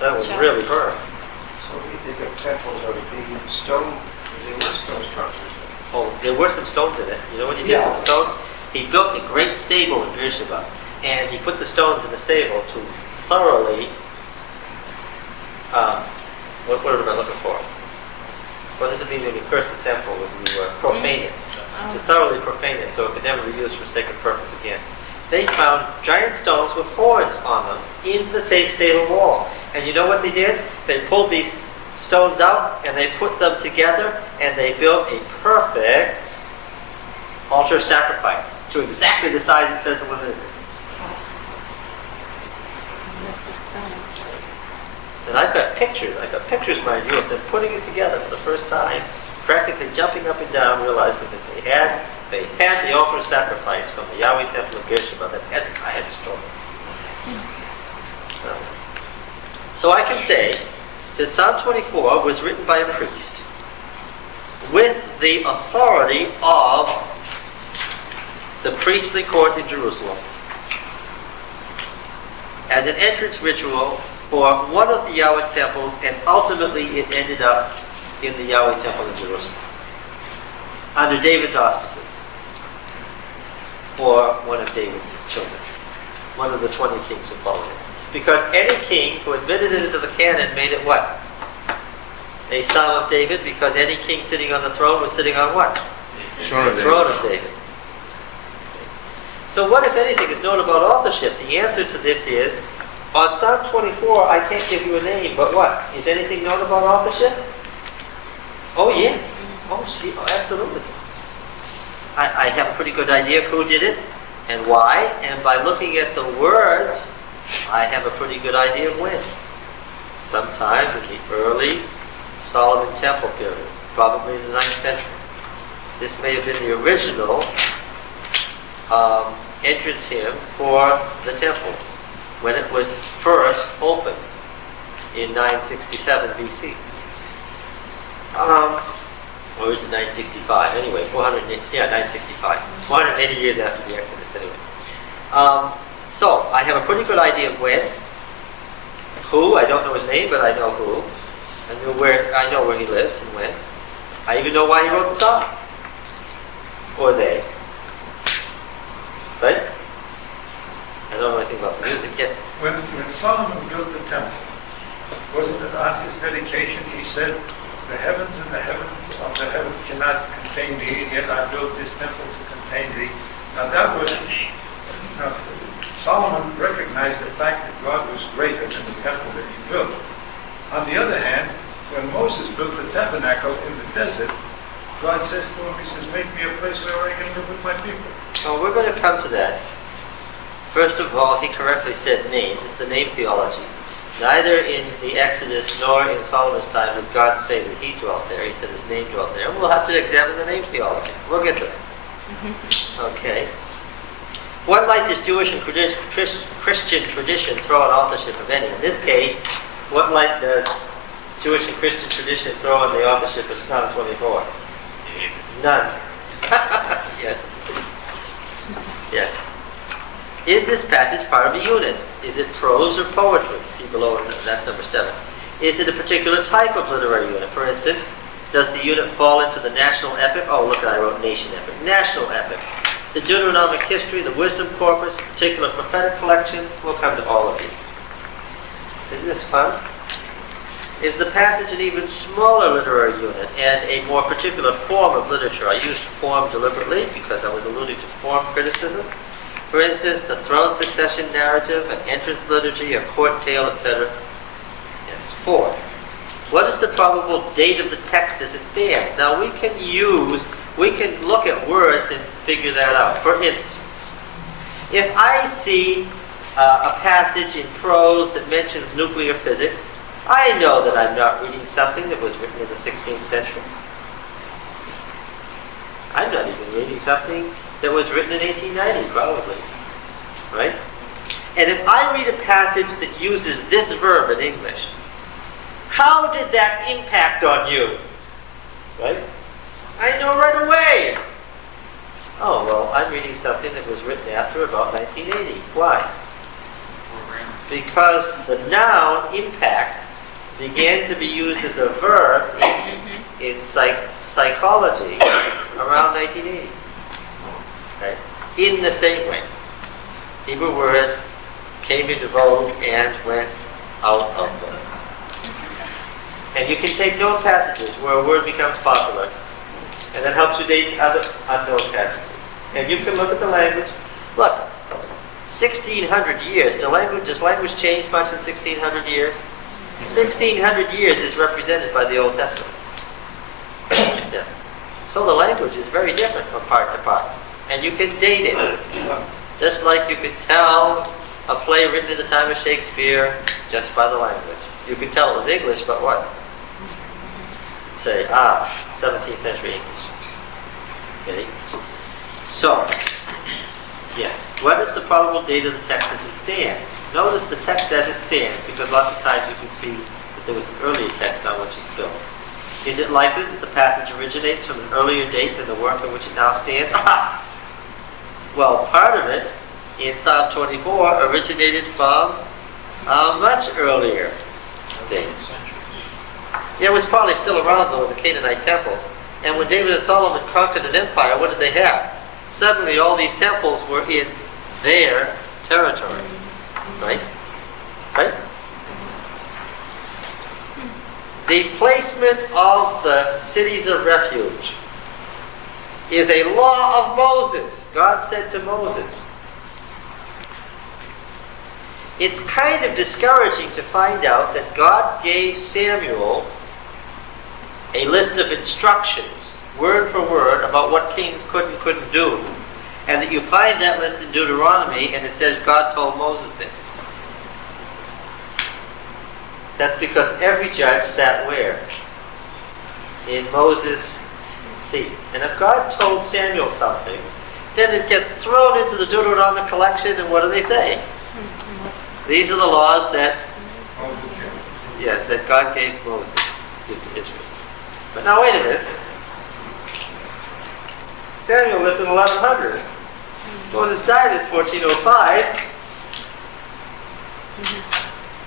That would really burn. So we think of temples are being stone, there were stone structures. Oh, there were some stones in it. You know what he did with the stones? He built a great stable in Beersheba, and he put the stones in the stable to thoroughly, what word am I looking for? What does it mean when you curse a temple, when you profane it? To thoroughly profane it so it could never be used for sacred purpose again. They found giant stones with horns on them in the stable wall. And you know what they did? They pulled these stones out and they put them together and they built a perfect altar of sacrifice to exactly the size it says in Leviticus. And I've got pictures mind you, of them putting it together for the first time, practically jumping up and down, realizing that they had the altar of sacrifice from the Yahweh temple of Beersheba that Hezekiah had destroyed. So I can say that Psalm 24 was written by a priest with the authority of the priestly court in Jerusalem as an entrance ritual for one of the Yahweh's temples, and ultimately it ended up in the Yahweh temple in Jerusalem under David's auspices for one of David's children, one of the 20 kings who followed him. Because any king who admitted it into the canon made it what? A Psalm of David, because any king sitting on the throne was sitting on what? The throne of David. So what, if anything, is known about authorship? The answer to this is, on Psalm 24, I can't give you a name, but what? Is anything known about authorship? Oh, yes. Oh, absolutely. I have a pretty good idea of who did it and why, and by looking at the words, I have a pretty good idea of when. Sometime in the early Solomon Temple period, probably in the 9th century. This may have been the original entrance hymn for the temple when it was first opened in 967 BC. Or is it 965? Anyway, 965. 480 years after the Exodus, anyway. So, I have a pretty good idea of when. Who, I don't know his name, but I know who. I know where he lives and when. I even know why he wrote the song. Or they. Right? I don't know anything about the music. Yes? When Solomon built the temple, wasn't it on his dedication he said, the heavens and the heavens of the heavens cannot contain thee, yet I built this temple to contain thee. Now that was, Solomon recognized the fact that God was greater than the temple that he built. On the other hand, when Moses built the tabernacle in the desert, God says to him, he says, make me a place where I can live with my people. So we're going to come to that. First of all, he correctly said name. It's the name theology. Neither in the Exodus nor in Solomon's time did God say that he dwelt there. He said his name dwelt there. We'll have to examine the name theology. We'll get to that. Okay. What light does Jewish and Christian tradition throw on authorship of any? In this case, what light does Jewish and Christian tradition throw on the authorship of Psalm 24? None. Yes. Yes. Is this passage part of a unit? Is it prose or poetry? See below, that's number 7. Is it a particular type of literary unit? For instance, does the unit fall into the national epic? Oh, look, I wrote nation epic. National epic. The Deuteronomic history, the wisdom corpus, a particular prophetic collection. We'll come to all of these. Isn't this fun? Is the passage an even smaller literary unit and a more particular form of literature? I used form deliberately because I was alluding to form criticism. For instance, the throne succession narrative, an entrance liturgy, a court tale, etc. Yes. 4. What is the probable date of the text as it stands? Now we can look at words and figure that out. For instance, if I see a passage in prose that mentions nuclear physics, I know that I'm not reading something that was written in the 16th century. I'm not even reading something that was written in 1890, probably. Right? And if I read a passage that uses this verb in English, how did that impact on you? Right? I know right away. Oh, well, I'm reading something that was written after about 1980. Why? Because the noun impact began to be used as a verb in psychology around 1980. Right? In the same way. Hebrew words came into vogue and went out of vogue. And you can take known passages where a word becomes popular, and that helps you date other unknown passages. And you can look at the language. Look, 1,600 years. Does language change much in 1,600 years? 1,600 years is represented by the Old Testament. Yeah. So the language is very different from part to part. And you can date it. Just like you could tell a play written in the time of Shakespeare just by the language. You could tell it was English, but what? Say, 17th century English. Okay? So, yes. What is the probable date of the text as it stands? Notice the text as it stands, because lots of times you can see that there was an earlier text on which it's built. Is it likely that the passage originates from an earlier date than the work on which it now stands? Well, part of it, in Psalm 24, originated from a much earlier date. Yeah, it was probably still around, though, in the Canaanite temples. And when David and Solomon conquered an empire, what did they have? Suddenly all these temples were in their territory. Right? Right? The placement of the cities of refuge is a law of Moses. God said to Moses. It's kind of discouraging to find out that God gave Samuel a list of instructions, word for word, about what kings could and couldn't do. And that you find that list in Deuteronomy, and it says God told Moses this. That's because every judge sat where? In Moses' seat. And if God told Samuel something, then it gets thrown into the Deuteronomic collection, and what do they say? These are the laws that, that God gave Moses to Israel. But now wait a minute. Samuel lived in 1100. Moses died in 1405.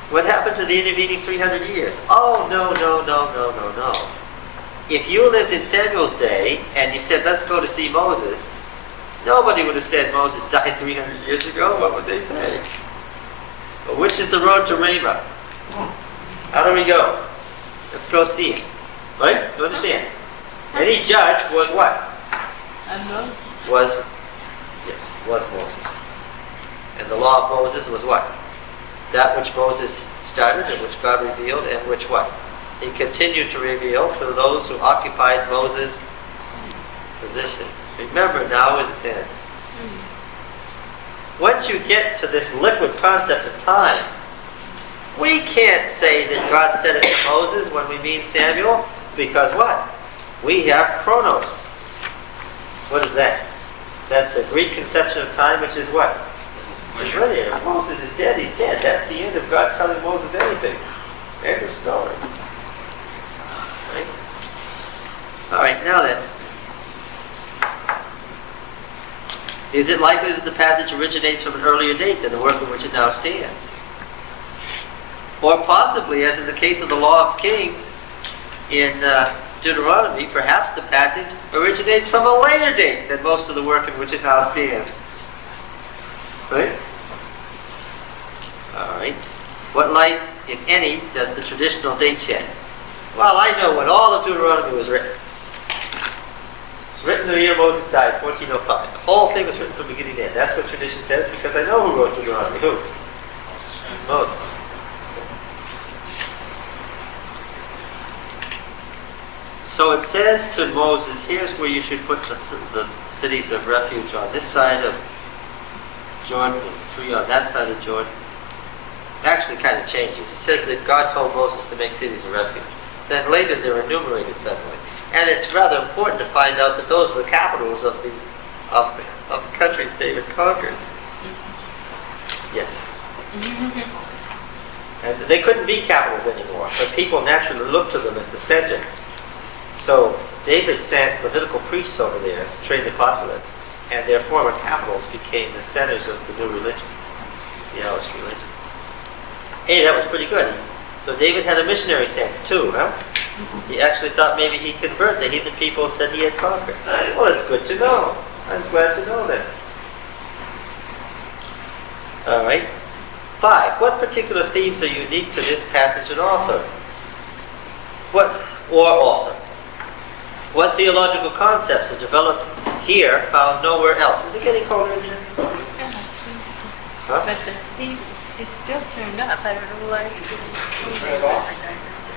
What happened to the intervening 300 years? Oh, no. If you lived in Samuel's day and you said, let's go to see Moses, nobody would have said Moses died 300 years ago. What would they say? But which is the road to Ramah? How do we go? Let's go see him. Right? You understand? Any judge was what? Was Moses. And the law of Moses was what? That which Moses started and which God revealed, and which what? He continued to reveal to those who occupied Moses' position. Remember, now is then. Once you get to this liquid concept of time, we can't say that God said it to Moses when we mean Samuel, because what? We have chronos. What is that? That's a Greek conception of time, which is what? It's linear. If Moses is dead, he's dead. That's the end of God telling Moses anything. End of story. Right? All right, now then. Is it likely that the passage originates from an earlier date than the work in which it now stands? Or possibly, as in the case of the Law of Kings in Deuteronomy, perhaps the passage originates from a later date than most of the work in which it now stands. Right? All right. What light, if any, does the traditional date shed? Well, I know when all of Deuteronomy was written. It's written the year Moses died, 1405. The whole thing was written from beginning to end. That's what tradition says, because I know who wrote Deuteronomy. Who? Moses. So it says to Moses, here's where you should put the cities of refuge on this side of Jordan, and 3 on that side of Jordan. Actually kind of changes. It says that God told Moses to make cities of refuge. Then later they're enumerated suddenly. And it's rather important to find out that those were the capitals of the countries David conquered. Yes. And they couldn't be capitals anymore, but people naturally looked to them as the center. So David sent Levitical priests over there to train the populace, and their former capitals became the centers of the new religion, the Yahwist religion. Hey, that was pretty good. So David had a missionary sense too, huh? He actually thought maybe he'd convert the heathen peoples that he had conquered. Well, it's good to know. I'm glad to know that. All right. 5. What particular themes are unique to this passage and author? Author? What theological concepts are developed here found nowhere else? Is it getting colder in here? Huh? But the theme, it's still turned up. I don't know why. Turn it off?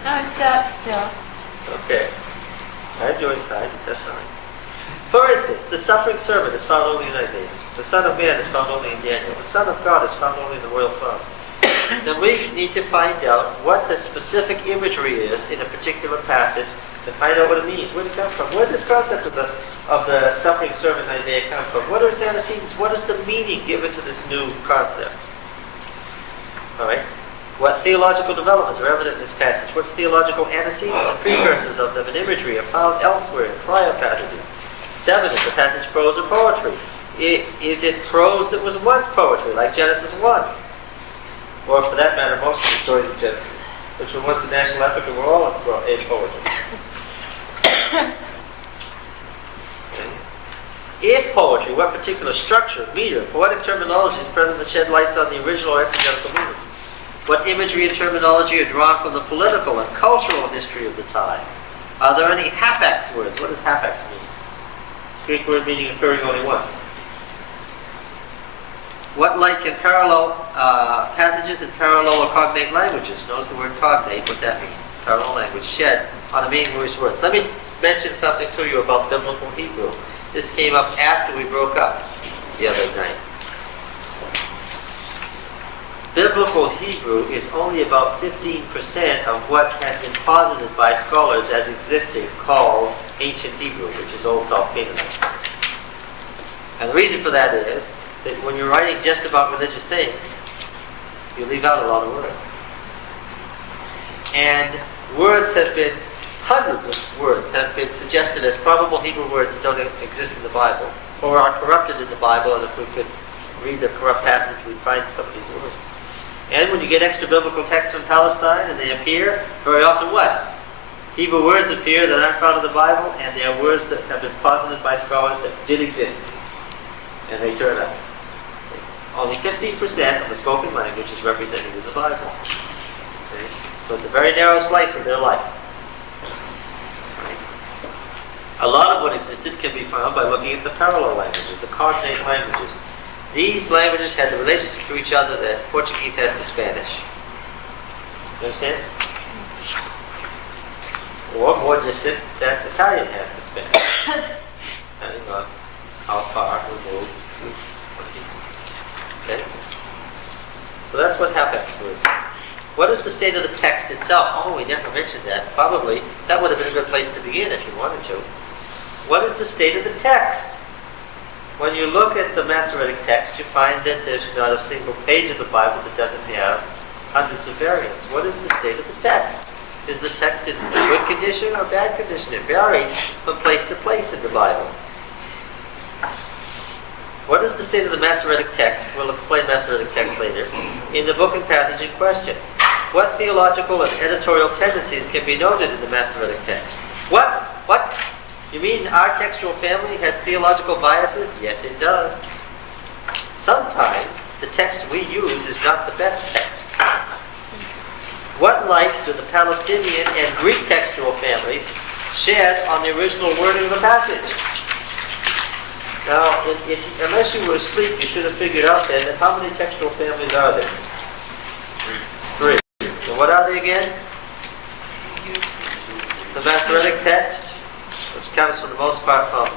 No, it's up still. Okay. I'm doing fine. That's all right. For instance, the suffering servant is found only in Isaiah. The Son of Man is found only in Daniel. The Son of God is found only in the Royal Psalm. Then we need to find out what the specific imagery is in a particular passage to find out what it means. Where did it come from? Where did this concept of the suffering servant in Isaiah come from? What are its antecedents? What is the meaning given to this new concept? All right. What theological developments are evident in this passage? What's theological antecedents and precursors of them and imagery are found elsewhere in prior passages? 7. Is the passage prose or poetry? Is it prose that was once poetry, like Genesis 1? Or for that matter, most of the stories of Genesis, which were once a national epic and were all in poetry. Okay. If poetry, what particular structure, meter, poetic terminology is present that shed lights on the original or exegetical meaning? What imagery and terminology are drawn from the political and cultural history of the time? Are there any hapax words? What does hapax mean? Greek word meaning occurring only once. What like can parallel passages in parallel or cognate languages? Notice the word cognate, what that means. Parallel language shed on a meaning words. Let me mention something to you about biblical Hebrew. This came up after we broke up the other night. Biblical Hebrew is only about 15% of what has been posited by scholars as existing, called Ancient Hebrew, which is Old South Canaanite. And the reason for that is that when you're writing just about religious things, you leave out a lot of words. And words have been, hundreds of words have been suggested as probable Hebrew words that don't exist in the Bible, or are corrupted in the Bible, and if we could read the corrupt passage, we'd find some of these words. And when you get extra biblical texts from Palestine and they appear, very often what? Hebrew words appear that aren't found in the Bible, and they are words that have been posited by scholars that did exist. And they turn up. Only 15% of the spoken language is represented in the Bible. Okay? So it's a very narrow slice of their life. Right? A lot of what existed can be found by looking at the parallel languages, the cognate languages. These languages had the relationship to each other that Portuguese has to Spanish. You understand? Or more distant, that Italian has to Spanish. Depending on how far removed. Okay? So that's what happens words. What is the state of the text itself? Oh, we never mentioned that. Probably, that would have been a good place to begin if you wanted to. What is the state of the text? When you look at the Masoretic text, you find that there's not a single page of the Bible that doesn't have hundreds of variants. What is the state of the text? Is the text in good condition or bad condition? It varies from place to place in the Bible. What is the state of the Masoretic text? We'll explain Masoretic text later. In the book and passage in question. What theological and editorial tendencies can be noted in the Masoretic text? What? You mean our textual family has theological biases? Yes, it does. Sometimes the text we use is not the best text. What light do the Palestinian and Greek textual families shed on the original wording of the passage? Now, unless you were asleep, you should have figured out then that how many textual families are there? 3. So what are they again? The Masoretic text, which comes for the most part from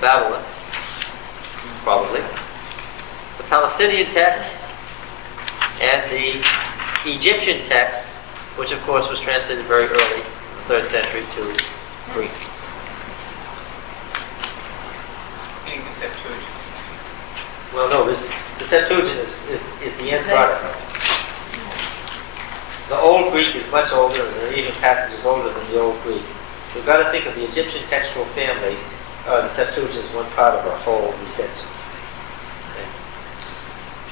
Babylon, probably. The Palestinian text and the Egyptian text, which of course was translated very early, in the 3rd century, to Greek. Meaning the Septuagint. Well, no, the Septuagint is the end product. The Old Greek is much older, and there are even passages older than the Old Greek. We've got to think of the Egyptian textual family. The Septuagint is one part of our whole recension. Okay.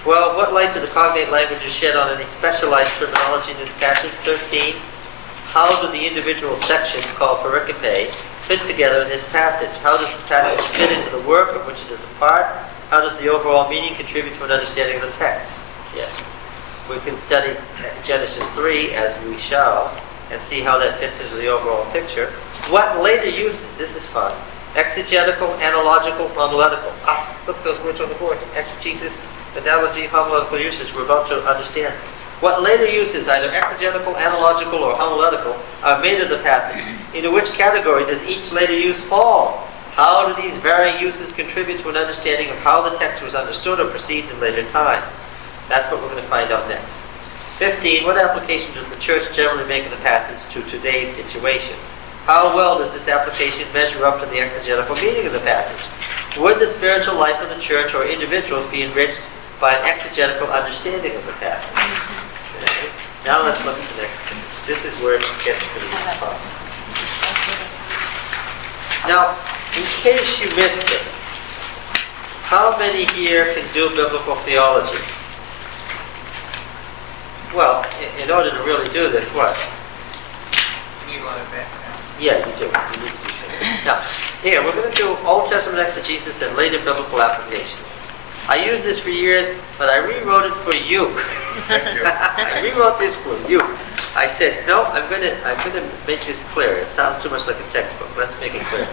12. What light do the cognate languages shed on any specialized terminology in this passage? 13. How do the individual sections called pericope fit together in this passage? How does the passage fit into the work of which it is a part? How does the overall meaning contribute to an understanding of the text? Yes. We can study Genesis 3, as we shall, and see how that fits into the overall picture. What later uses, this is fun, exegetical, analogical, homiletical. Look, those words on the board. Exegesis, analogy, homiletical usage we're about to understand. What later uses, either exegetical, analogical, or homiletical, are made of the passage? Into which category does each later use fall? How do these varying uses contribute to an understanding of how the text was understood or perceived in later times? That's what we're going to find out next. 15. What application does the church generally make of the passage to today's situation? How well does this application measure up to the exegetical meaning of the passage? Would the spiritual life of the church or individuals be enriched by an exegetical understanding of the passage? Okay. Now let's look at the next one. This is where it gets to the fun. Now, in case you missed it, how many here can do biblical theology? Well, in order to really do this, what? You need a lot of background. Yeah, you do. You need to be sure. Now, here, we're going to do Old Testament exegesis and later biblical application. I used this for years, but I rewrote it for you. I rewrote this for you. I said, no, I'm going to make this clear. It sounds too much like a textbook. Let's make it clear.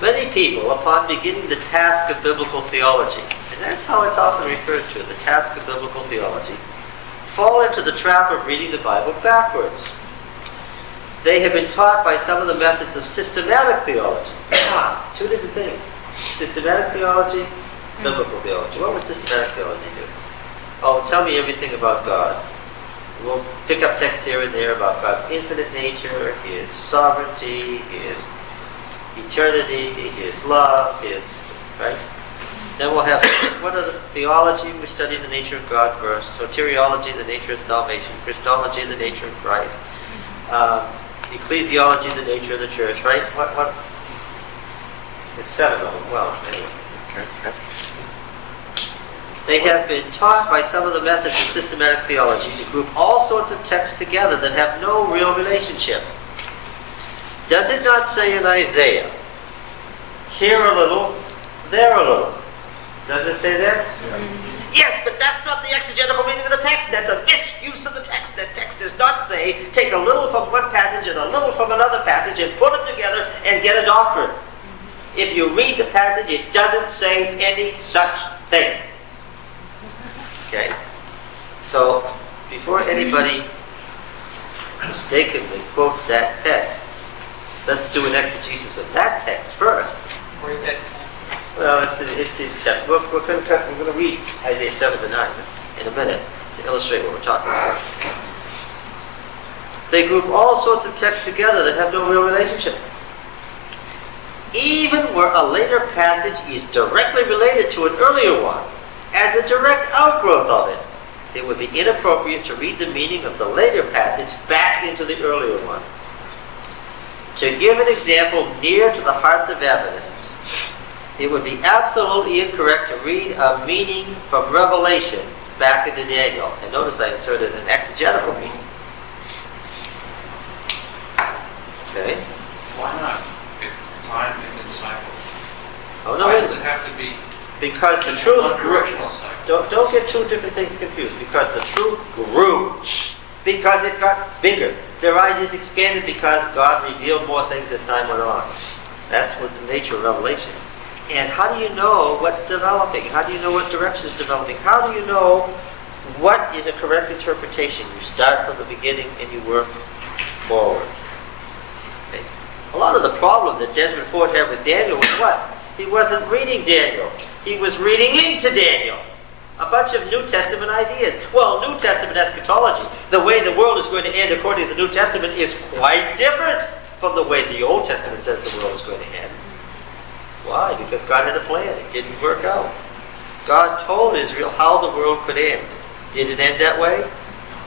Many people, upon beginning the task of biblical theology, and that's how it's often referred to, the task of biblical theology, fall into the trap of reading the Bible backwards. They have been taught by some of the methods of systematic theology. Two different things. Systematic theology, biblical theology. What would systematic theology do? Oh, tell me everything about God. We'll pick up texts here and there about God's infinite nature, His sovereignty, His eternity, His love, His... right? Then we'll have, what are the theology? We study the nature of God first. Soteriology, the nature of salvation. Christology, the nature of Christ. Ecclesiology, the nature of the church, right? What? There's 7 of them. Well, anyway. They have been taught by some of the methods of systematic theology to group all sorts of texts together that have no real relationship. Does it not say in Isaiah, here a little, there a little? Doesn't it say that? Yeah. Yes, but that's not the exegetical meaning of the text. That's a misuse of the text. The text does not say, take a little from one passage and a little from another passage and put them together and get a doctrine. If you read the passage, it doesn't say any such thing. Okay? So, before anybody mistakenly quotes that text, let's do an exegesis of that text first. Where is that? Well, it's in chapter. We're going to read Isaiah 7 to 9 in a minute to illustrate what we're talking about. They group all sorts of texts together that have no real relationship. Even where a later passage is directly related to an earlier one, as a direct outgrowth of it, it would be inappropriate to read the meaning of the later passage back into the earlier one. To give an example near to the hearts of Adventists, it would be absolutely incorrect to read a meaning from Revelation back into Daniel. And notice I inserted an exegetical meaning. Okay? Why not? If time is in cycles. Oh, no, Why it does isn't. it have to be Because the truth one grew. directional cycle? Don't get two different things confused. Because the truth grew. Because it got bigger. Their ideas expanded because God revealed more things as time went on. That's what the nature of Revelation. And how do you know what's developing? How do you know what direction is developing? How do you know what is a correct interpretation? You start from the beginning and you work forward. Okay. A lot of the problem that Desmond Ford had with Daniel was what? He wasn't reading Daniel. He was reading into Daniel a bunch of New Testament ideas. Well, New Testament eschatology, the way the world is going to end according to the New Testament, is quite different from the way the Old Testament says the world is going to end. Why? Because God had a plan. It didn't work out. God told Israel how the world could end. Did it end that way?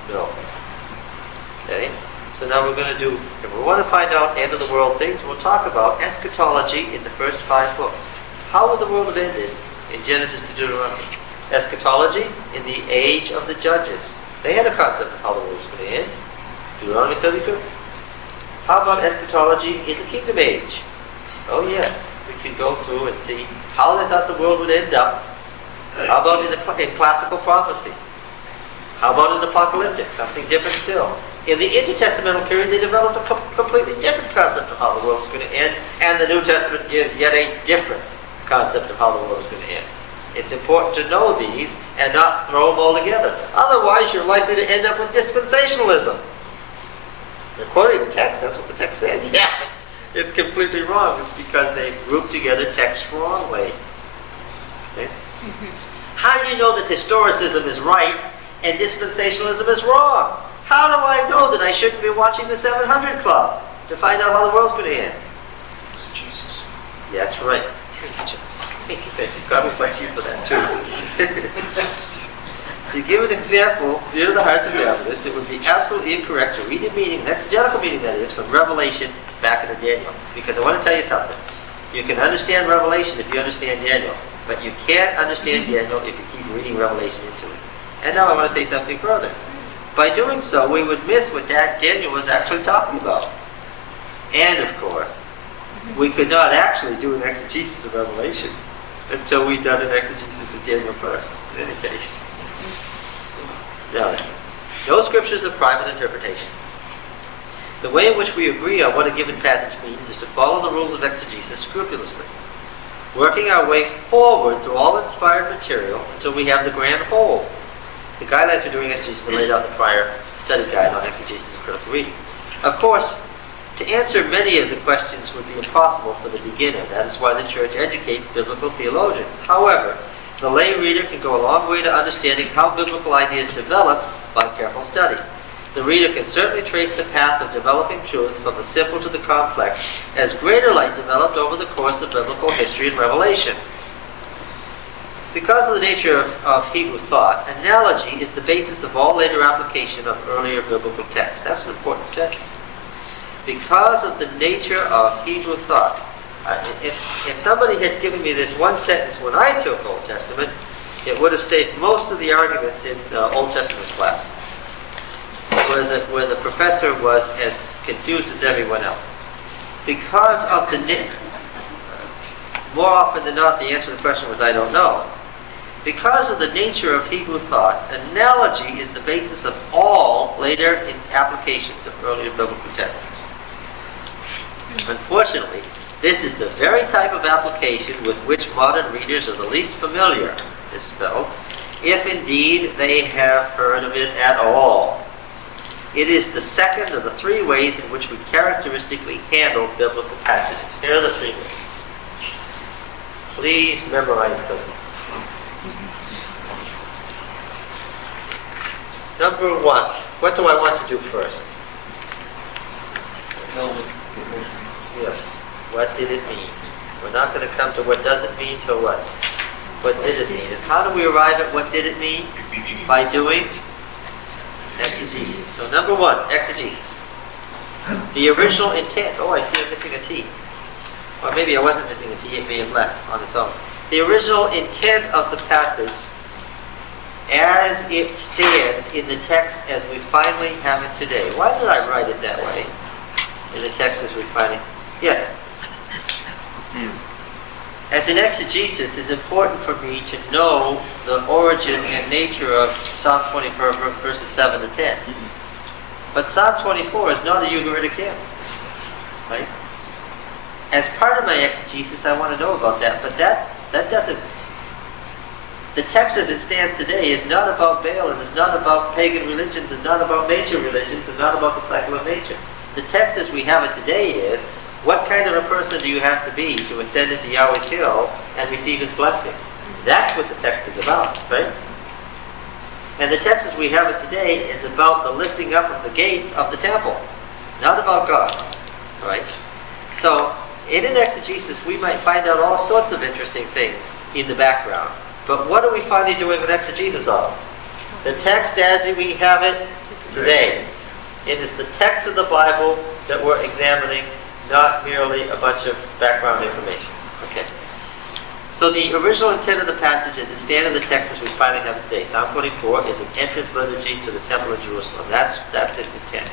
No. Okay? So now we're going to do, if we want to find out end of the world things, we'll talk about eschatology in the first 5 books. How would the world have ended in Genesis to Deuteronomy? Eschatology in the age of the judges. They had a concept of how the world was going to end. Deuteronomy 32. How about eschatology in the kingdom age? Oh yes, we can go through and see how they thought the world would end up. How about in classical prophecy? How about in apocalyptic? Something different still. In the intertestamental period, they developed a completely different concept of how the world is going to end, and the New Testament gives yet a different concept of how the world is going to end. It's important to know these and not throw them all together. Otherwise, you're likely to end up with dispensationalism. According to the text, that's what the text says. Yeah, it's completely wrong. It's because they group together texts wrongly. Okay? How do you know that historicism is right and dispensationalism is wrong? How do I know that I shouldn't be watching the 700 Club to find out how the world's going to end? Jesus. Yeah, that's right. Thank you. God will bless you for that too. To give an example, dear to the hearts of Baptists, it would be absolutely incorrect to read a meaning, an exegetical meaning that is, from Revelation back into Daniel. Because I want to tell you something. You can understand Revelation if you understand Daniel, but you can't understand Daniel if you keep reading Revelation into it. And now I want to say something further. By doing so, we would miss what Daniel was actually talking about. And of course, we could not actually do an exegesis of Revelation until we'd done an exegesis of Daniel first, in any case. Now, no scriptures of private interpretation. The way in which we agree on what a given passage means is to follow the rules of exegesis scrupulously, working our way forward through all inspired material until we have the grand whole. The guidelines for doing exegesis were laid out in the prior study guide on exegesis and critical reading. Of course, to answer many of the questions would be impossible for the beginner. That is why the Church educates biblical theologians. However, the lay reader can go a long way to understanding how biblical ideas develop by careful study. The reader can certainly trace the path of developing truth from the simple to the complex as greater light developed over the course of biblical history and revelation. Because of the nature of Hebrew thought, analogy is the basis of all later application of earlier biblical texts. That's an important sentence. Because of the nature of Hebrew thought, if somebody had given me this one sentence when I took Old Testament, it would have saved most of the arguments in Old Testament class, where the professor was as confused as everyone else. Because of more often than not, the answer to the question was, I don't know. Because of the nature of Hebrew thought, analogy is the basis of all later applications of earlier biblical texts. Unfortunately, this is the very type of application with which modern readers are the least familiar, is spelled, if indeed they have heard of it at all. It is the second of the 3 ways in which we characteristically handle biblical passages. Here are the 3 ways. Please memorize them. Number 1, what do I want to do first? Yes. What did it mean? We're not going to come to what does it mean to what. What did it mean? And how do we arrive at what did it mean? By doing exegesis. So number 1, exegesis. The original intent. Oh, I see I'm missing a T. Or maybe I wasn't missing a T. It may have left on its own. The original intent of the passage as it stands in the text as we finally have it today. Why did I write it that way? In the text as we finally... Yes? As an exegesis, it's important for me to know the origin and nature of Psalm 24, verses 7 to 10. But Psalm 24 is not a Ugaritic hymn. Right? As part of my exegesis, I want to know about that, but that doesn't... The text as it stands today is not about Baal, and it's not about pagan religions, and not about nature religions, and not about the cycle of nature. The text as we have it today is, what kind of a person do you have to be to ascend into Yahweh's hill and receive his blessings? That's what the text is about, right? And the text as we have it today is about the lifting up of the gates of the temple, not about gods, right? So, in an exegesis, we might find out all sorts of interesting things in the background. But what are we finally doing an exegesis of? The text as we have it today. It is the text of the Bible that we're examining, not merely a bunch of background information. Okay. So the original intent of the passage is to stand in the text as we finally have it today. Psalm 24 is an entrance liturgy to the Temple of Jerusalem. That's its intent.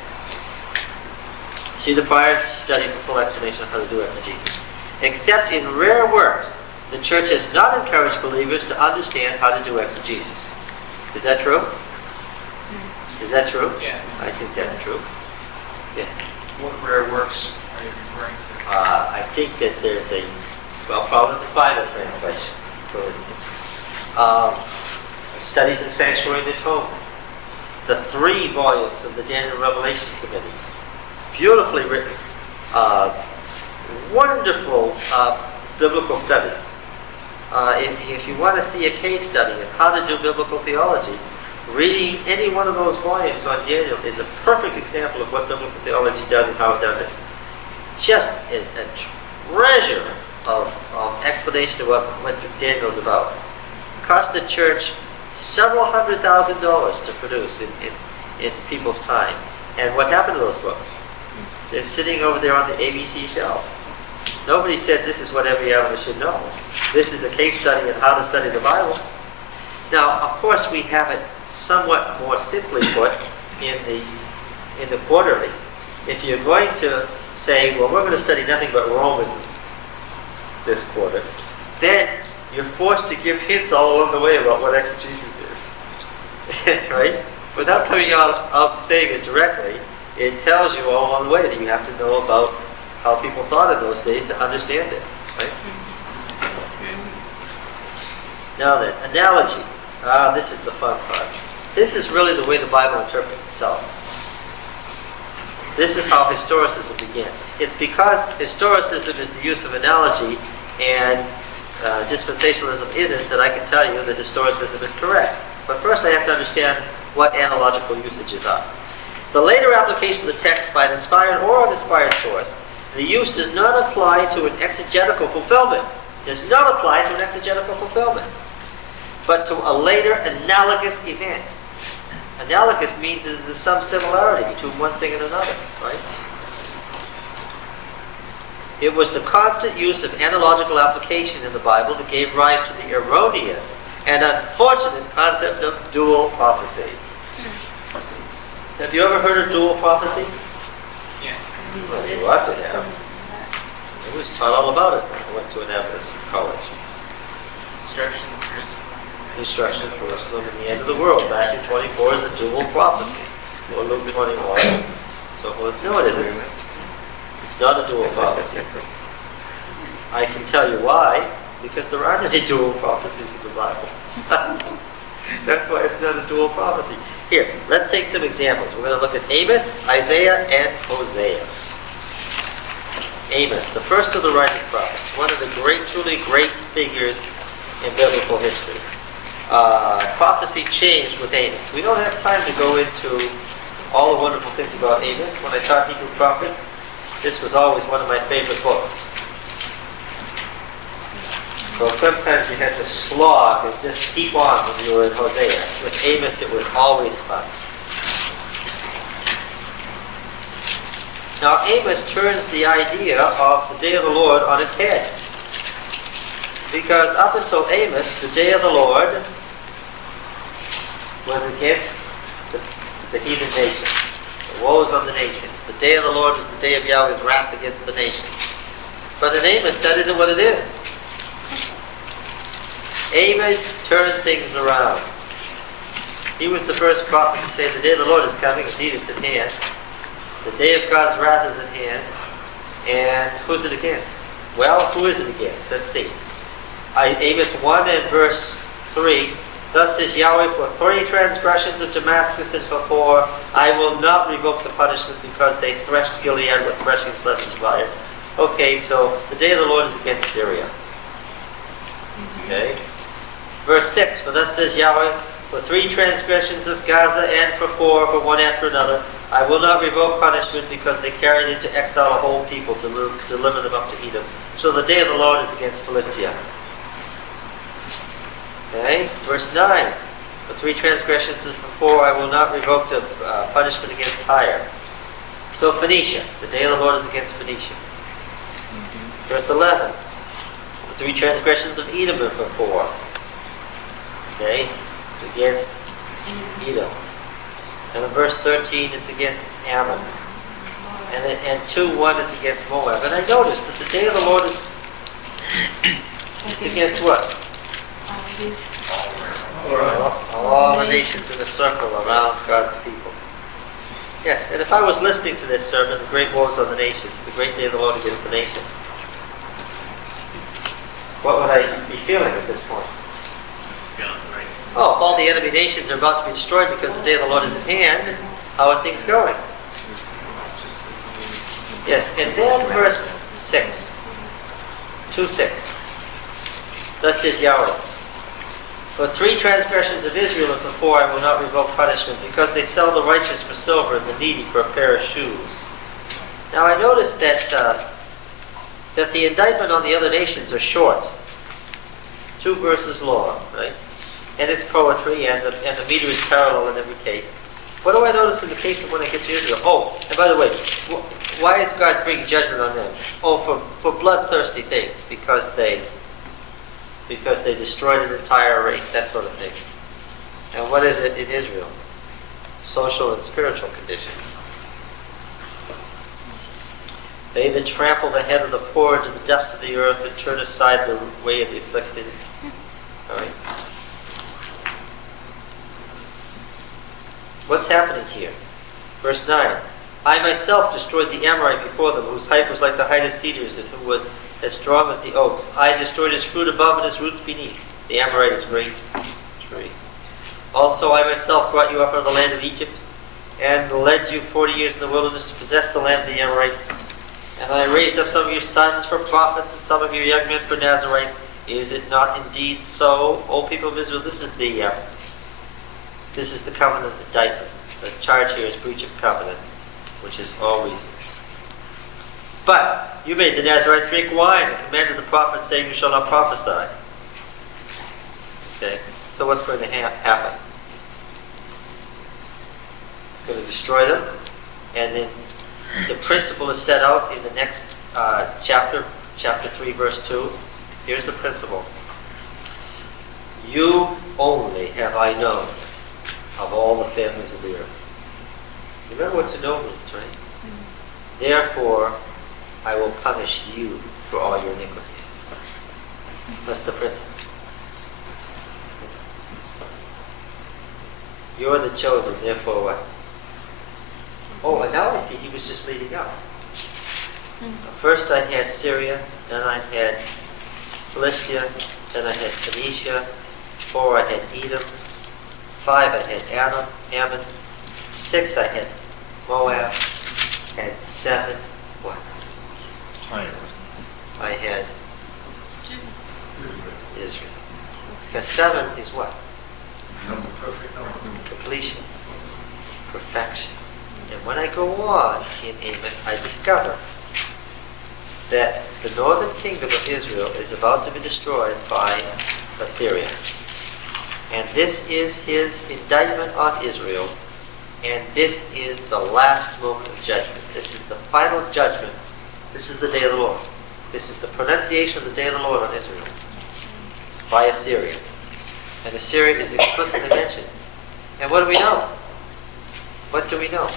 See the prior study for full explanation of how to do exegesis. Except in rare works, the church has not encouraged believers to understand how to do exegesis. Is that true? Is that true? Yeah. I think that's true. Yeah. What rare works are you referring to? I think that there's Providence and Final translation, for instance. Studies in Sanctuary and the Atonement. The 3 volumes of the Daniel Revelation Committee. Beautifully written. Wonderful biblical studies. If you want to see a case study of how to do biblical theology, reading any one of those volumes on Daniel is a perfect example of what biblical theology does and how it does it. Just a treasure of explanation of what Daniel's about. It cost the church several $100,000 to produce in people's time. And what happened to those books? They're sitting over there on the ABC shelves. Nobody said this is what every elder should know. This is a case study on how to study the Bible. Now, of course, we have it somewhat more simply put in the quarterly. If you're going to say, well, we're going to study nothing but Romans this quarter, then you're forced to give hints all along the way about what exegesis is. Right? Without coming out saying it directly, it tells you all along the way that you have to know about how people thought in those days to understand this. Right? Now then, analogy. This is the fun part. This is really the way the Bible interprets itself. This is how historicism began. It's because historicism is the use of analogy and dispensationalism isn't that I can tell you that historicism is correct. But first I have to understand what analogical usages are. The later application of the text by an inspired or uninspired source, the use does not apply to an exegetical fulfillment. Does not apply to an exegetical fulfillment, but to a later analogous event. Analogous means that there's some similarity between one thing and another, right? It was the constant use of analogical application in the Bible that gave rise to the erroneous and unfortunate concept of dual prophecy. Have you ever heard of dual prophecy? Yeah. Well, you ought to have. I was taught all about it when I went to an Adventist college. Instruction in Jerusalem. Instruction for Jerusalem in the end of the world. Matthew 24 is a dual prophecy. Or Luke 21. So forth. No, it isn't. It's not a dual prophecy. I can tell you why. Because there aren't any dual prophecies in the Bible. That's why it's not a dual prophecy. Here, let's take some examples. We're going to look at Amos, Isaiah, and Hosea. Amos, the first of the writing prophets, one of the truly great figures in biblical history. Prophecy changed with Amos. We don't have time to go into all the wonderful things about Amos. When I taught Hebrew prophets, this was always one of my favorite books. So sometimes you had to slog and just keep on when you were in Hosea. With Amos, it was always fun. Now, Amos turns the idea of the day of the Lord on its head. Because up until Amos, the day of the Lord was against the heathen nations. The woes on the nations. The day of the Lord is the day of Yahweh's wrath against the nations. But in Amos, that isn't what it is. Amos turned things around. He was the first prophet to say the day of the Lord is coming. Indeed, it's at hand. The day of God's wrath is at hand. And who's it against? Well, who is it against? Let's see. Amos 1 and verse 3. Thus says Yahweh, for 3 transgressions of Damascus and for 4, I will not revoke the punishment because they threshed Gilead with threshing sledges by it. Okay, so the day of the Lord is against Syria. Okay? Verse 6, for thus says Yahweh, for 3 transgressions of Gaza and for 4, for one after another, I will not revoke punishment because they carried into exile a whole people to deliver them up to Edom. So the day of the Lord is against Philistia. Okay, verse 9, for 3 transgressions and for 4, I will not revoke the punishment against Tyre. So Phoenicia, the day of the Lord is against Phoenicia. Verse 11, for 3 transgressions of Edom and for 4. Okay, it's against Edom. And in verse 13, it's against Ammon. And 2:1, it's against Moab. And I noticed that the day of the Lord is it's against what? All the nations in a circle around God's people. Yes, and if I was listening to this sermon, the great woes on the nations, the great day of the Lord against the nations, what would I be feeling at this point? Oh, if all the enemy nations are about to be destroyed because the day of the Lord is at hand, how are things going? Yes, and then verse 6. 2:6. Thus says Yahweh, for 3 transgressions of Israel and for 4 I will not revoke punishment, because they sell the righteous for silver and the needy for a pair of shoes. Now I noticed that that the indictment on the other nations are short. 2 verses long, right? And it's poetry, and the meter is parallel in every case. What do I notice in the case of when I get to Israel? Oh, and by the way, why is God bringing judgment on them? Oh, for bloodthirsty things, because they destroyed an entire race, that sort of thing. And what is it in Israel? Social and spiritual conditions. They that trample the head of the poor into the dust of the earth and turn aside the way of the afflicted. All right. What's happening here? Verse 9. I myself destroyed the Amorite before them, whose height was like the height of cedars, and who was as strong as the oaks. I destroyed his fruit above and his roots beneath. The Amorite is a great tree. Also I myself brought you up out of the land of Egypt, and led you 40 years in the wilderness to possess the land of the Amorite. And I raised up some of your sons for prophets, and some of your young men for Nazarites. Is it not indeed so, O people of Israel? This is the covenant indictment. The charge here is breach of covenant, which is always. But you made the Nazarites drink wine and commanded the prophets, saying, you shall not prophesy. Okay, so what's going to happen? It's going to destroy them, and then the principle is set out in the next chapter 3, verse 2. Here's the principle. You only have I known of all the families of the earth. Remember what to know means, right? Therefore, I will punish you for all your iniquities. That's the principle. You're the chosen, therefore what? Oh, and now I see he was just leading up. First I had Syria, then I had Philistia, then I had Phoenicia, 4 I had Edom, 5 I had Ammon, 6 I had Moab, and 7 what? I had Israel. Because 7 is what? Completion, perfection. And when I go on in Amos, I discover that the northern kingdom of Israel is about to be destroyed by Assyria. And this is his indictment on Israel, and this is the last moment of judgment. This is the final judgment. This is the day of the Lord. This is the pronunciation of the day of the Lord on Israel by Assyria. And Assyria is explicitly mentioned. And what do we know? What do we know?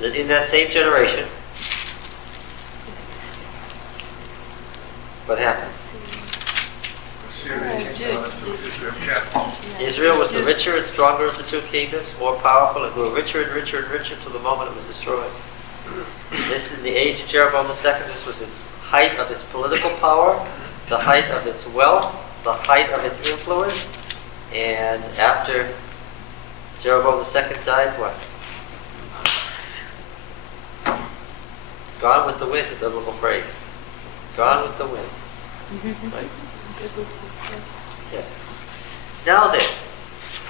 That in that same generation, what happened? Israel was the richer and stronger of the 2 kingdoms, more powerful, and grew richer and richer and richer till the moment it was destroyed. This is the age of Jeroboam II. This was its height of its political power, the height of its wealth, the height of its influence. And after Jeroboam II died, what? Gone with the wind, the biblical phrase. Gone with the wind. Right? Yes. Now then,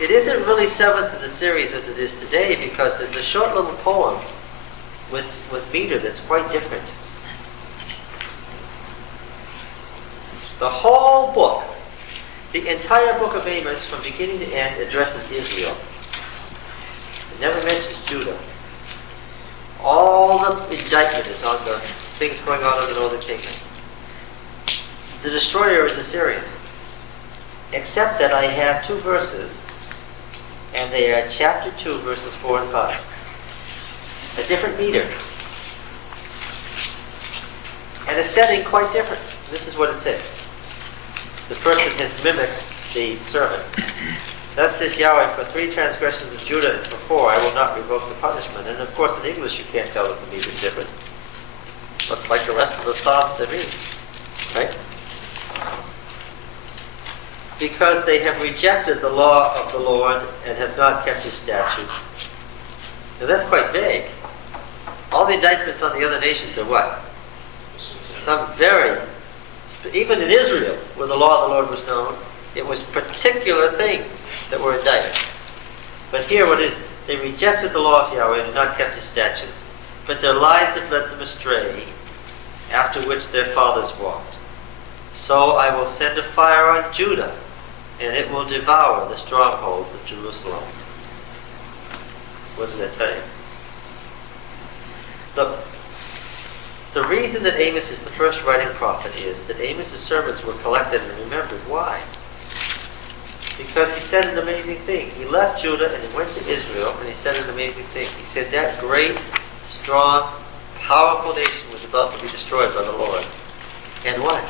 it isn't really seventh in the series as it is today because there's a short little poem with meter that's quite different. The whole book, the entire book of Amos from beginning to end addresses Israel. It never mentions Judah. All the indictment is on the things going on in the northern kingdom. The destroyer is Assyria. Except that I have 2 verses, and they are chapter 2, verses 4 and 5. A different meter. And a setting quite different. This is what it says. The person has mimicked the sermon. Thus says Yahweh, for 3 transgressions of Judah and for 4 I will not revoke the punishment. And of course in English you can't tell that the meter is different. Looks like the rest of the psalm to me. Right? Because they have rejected the law of the Lord and have not kept his statutes. Now that's quite vague. All the indictments on the other nations are what? Some very, even in Israel, where the law of the Lord was known, it was particular things that were indicted. But here what is, they rejected the law of Yahweh and have not kept his statutes. But their lies have led them astray, after which their fathers walked. So I will send a fire on Judah, and it will devour the strongholds of Jerusalem. What does that tell you? Look, the reason that Amos is the first writing prophet is that Amos' sermons were collected and remembered. Why? Because he said an amazing thing. He left Judah and he went to Israel, and he said an amazing thing. He said that great, strong, powerful nation was about to be destroyed by the Lord. And what?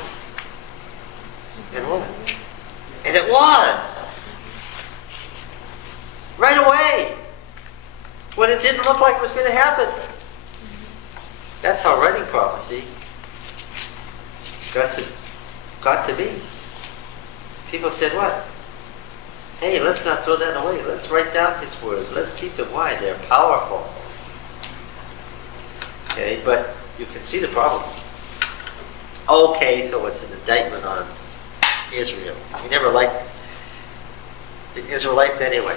And what? And it was! Right away! When it didn't look like it was going to happen. That's how writing prophecy got to be. People said what? Hey, let's not throw that away. Let's write down his words. Let's keep them wide. They're powerful. Okay, but you can see the problem. Okay, so it's an indictment on Israel. We never liked the Israelites anyway.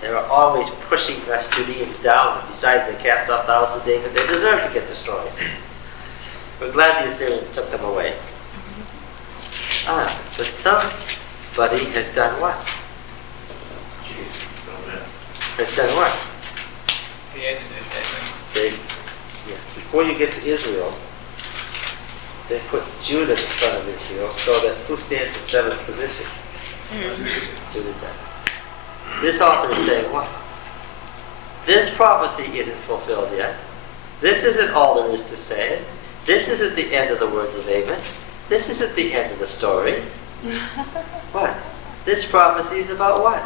They were always pushing us Judeans down, and besides they cast off the house of David. They deserved to get destroyed. We're glad the Assyrians took them away. But somebody has done what? Has done what? Before you get to Israel, they put Judah in front of Israel, so that who stands in 7th position? Judah does. This author is saying what? This prophecy isn't fulfilled yet. This isn't all there is to say. This isn't the end of the words of Amos. This isn't the end of the story. What? This prophecy is about what?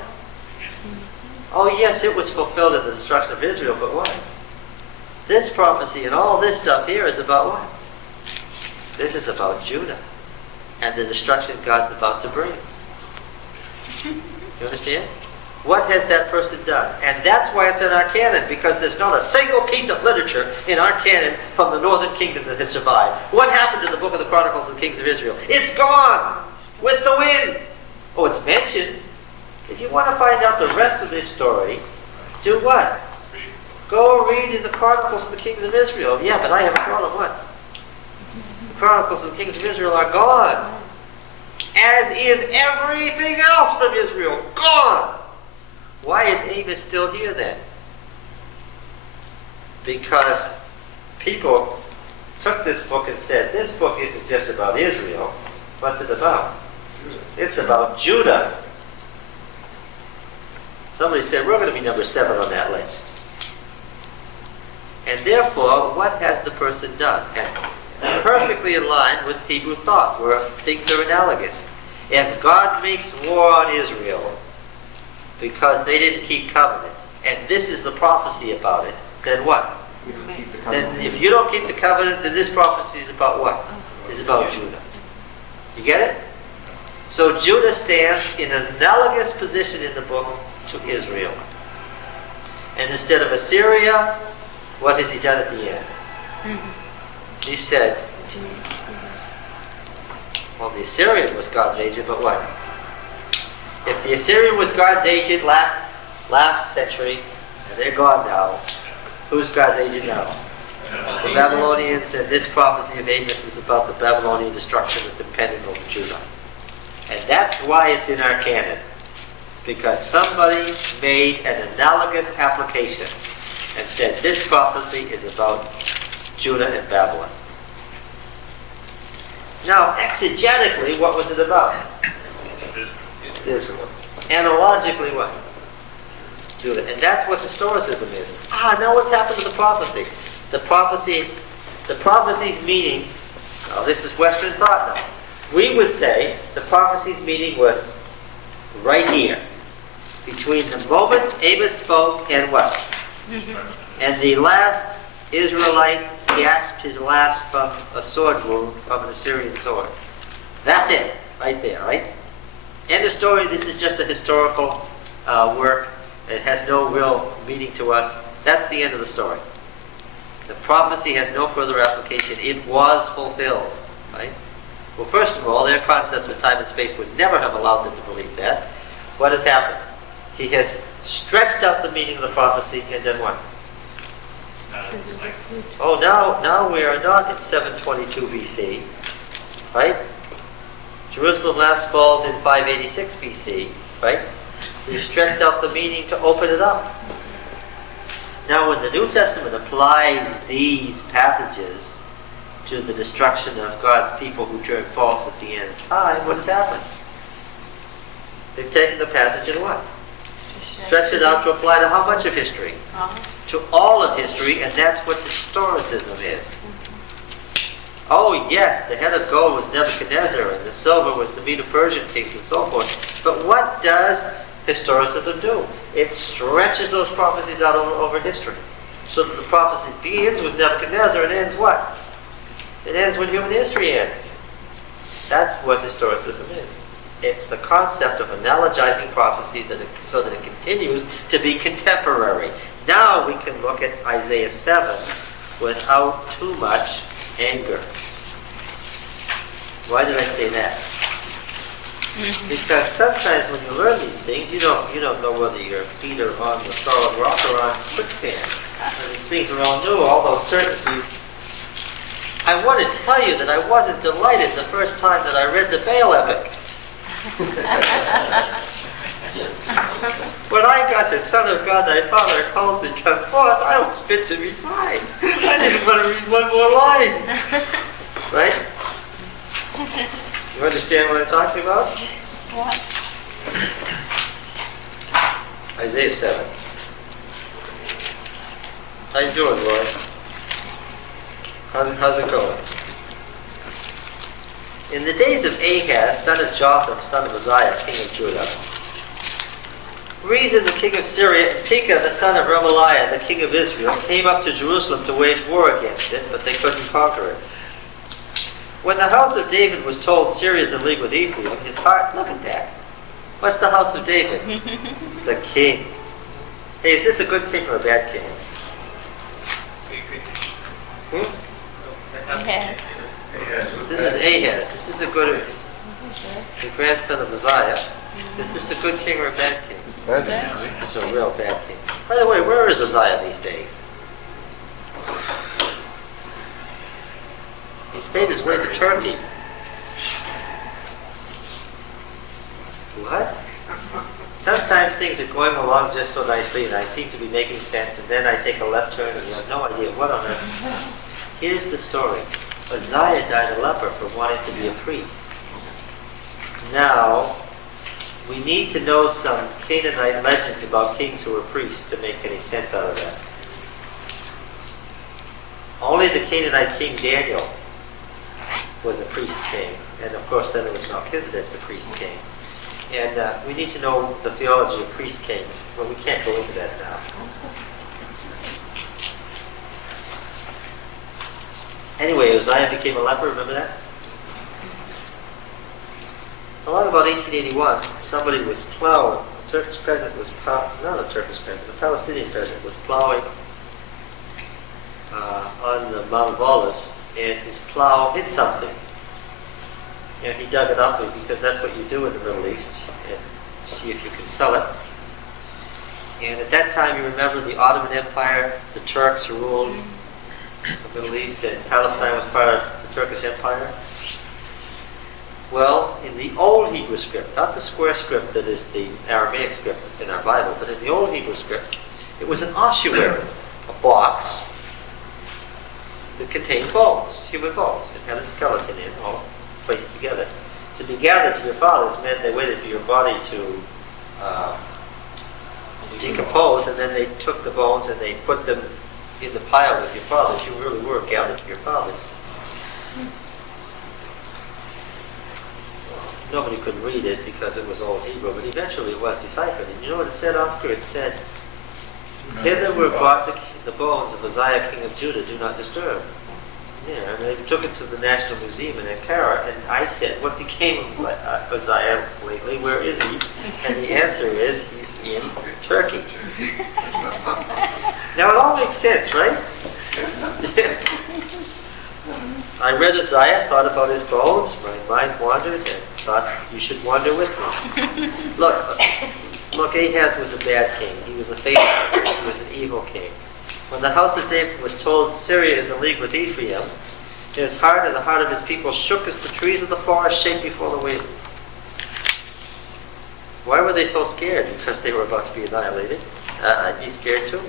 Oh yes, it was fulfilled in the destruction of Israel, but what? This prophecy and all this stuff here is about what? This is about Judah and the destruction God's about to bring. You understand? What has that person done? And that's why it's in our canon, because there's not a single piece of literature in our canon from the northern kingdom that has survived. What happened to the book of the Chronicles of the Kings of Israel? It's gone with the wind. Oh, it's mentioned. If you want to find out the rest of this story, do what? Go read in the Chronicles of the Kings of Israel. Yeah, but I have a problem. What? The Chronicles of the Kings of Israel are gone. As is everything else from Israel. Gone. Why is Amos still here then? Because people took this book and said, this book isn't just about Israel. What's it about? It's about Judah. Somebody said, we're going to be number 7 on that list. And therefore, what has the person done? And perfectly in line with Hebrew thought, where things are analogous. If God makes war on Israel because they didn't keep covenant, and this is the prophecy about it, then what? Then if you don't keep the covenant, then this prophecy is about what? It's about Judah. You get it? So Judah stands in an analogous position in the book to Israel. And instead of Assyria, what has he done at the end? He said, well, the Assyrian was God's agent, but what? If the Assyrian was God's agent last century, and they're gone now, who's God's agent now? The Babylonians, and this prophecy of Amos is about the Babylonian destruction that's impending over Judah. And that's why it's in our canon. Because somebody made an analogous application and said this prophecy is about Judah and Babylon. Now, exegetically, what was it about? Israel. Analogically, what? Judah. And that's what historicism is. Now what's happened to the prophecy? The prophecy's meaning, this is Western thought now. We would say the prophecy's meaning was right here, between the moment Amos spoke and what? And the last Israelite gasped his last from a sword wound from an Assyrian sword. That's it, right there, right? End of story. This is just a historical work. It has no real meaning to us. That's the end of the story. The prophecy has no further application. It was fulfilled, right? Well, first of all, their concepts of time and space would never have allowed them to believe that. What has happened? He has stretched out the meaning of the prophecy, and then what? Oh, now we are not in 722 BC, right? Jerusalem last falls in 586 BC, right? We've stretched out the meaning to open it up. Now, when the New Testament applies these passages to the destruction of God's people who turn false at the end of time, what has happened? They've taken the passage and what? Stretched it out to apply to how much of history? To all of history, and that's what historicism is. Oh yes, the head of gold was Nebuchadnezzar, and the silver was the Medo-Persian kings, and so forth. But what does historicism do? It stretches those prophecies out over history. So that the prophecy begins with Nebuchadnezzar and ends what? It ends when human history ends. That's what historicism is. It's the concept of analogizing prophecy so that it continues to be contemporary. Now we can look at Isaiah 7 without too much anger. Why did I say that? Because sometimes when you learn these things, you don't know whether your feet are on the solid rock or on quicksand. And these things are all new, all those certainties. I want to tell you that I wasn't delighted the first time that I read the Baal Epic. When I got to Son of God, thy Father calls me, come forth, I was fit to be tried. I didn't want to read one more line. Right? You understand what I'm talking about? What? Isaiah 7. How you doing, Roy? How's it going? In the days of Ahaz, son of Jotham, son of Uzziah, king of Judah, Rezin, the king of Syria, and Pekah, the son of Remaliah, the king of Israel, came up to Jerusalem to wage war against it, but they couldn't conquer it. When the house of David was told Syria is in league with Ephraim, his heart, look at that. What's the house of David? The king. Hey, is this a good king or a bad king? Yeah. This is Ahaz. This is a good, the grandson of Uzziah. Is this a good king or a bad king? This is a real bad king. By the way, where is Uzziah these days? He's made his way to Turkey. What? Sometimes things are going along just so nicely and I seem to be making sense, and then I take a left turn and you have no idea what on earth. Here's the story. Uzziah died a leper for wanting to be a priest. Now, we need to know some Canaanite legends about kings who were priests to make any sense out of that. Only the Canaanite king Daniel was a priest king, and of course then it was Melchizedek, the priest king. And we need to know the theology of priest kings, but we can't go into that now. Anyway, Uzziah became a leper, remember that? Along about 1881, somebody was plowing, a Turkish peasant was not a Turkish peasant, a Palestinian peasant was plowing on the Mount of Olives, and his plow hit something. And he dug it up because that's what you do in the Middle East. And see if you can sell it. And at that time, you remember the Ottoman Empire, the Turks ruled the Middle East, and Palestine was part of the Turkish Empire. Well, in the old Hebrew script, not the square script that is the Aramaic script that's in our Bible, but in the old Hebrew script, it was an ossuary, a box that contained bones, human bones. It had a skeleton in, all placed together. To be gathered to your fathers meant they waited for your body to decompose, and then they took the bones and they put them in the pile with your fathers. You really were gathered to your fathers. Nobody could read it because it was Old Hebrew, but eventually it was deciphered. And you know what it said, Oscar? It said, "Hither were brought the bones of Hosea, king of Judah, do not disturb." Yeah, and they took it to the National Museum in Ankara, and I said, "What became of Hosea lately? Where is he?" And the answer is, he's in Turkey. Now it all makes sense, right? Yes. I read Hosea, thought about his bones, my mind wandered, and thought you should wander with me. Look, Ahaz was a bad king. He was a faithless king. He was an evil king. When the house of David was told Syria is in league with Ephraim, his heart and the heart of his people shook as the trees of the forest shake before the wind. Why were they so scared? Because they were about to be annihilated. I'd be scared too.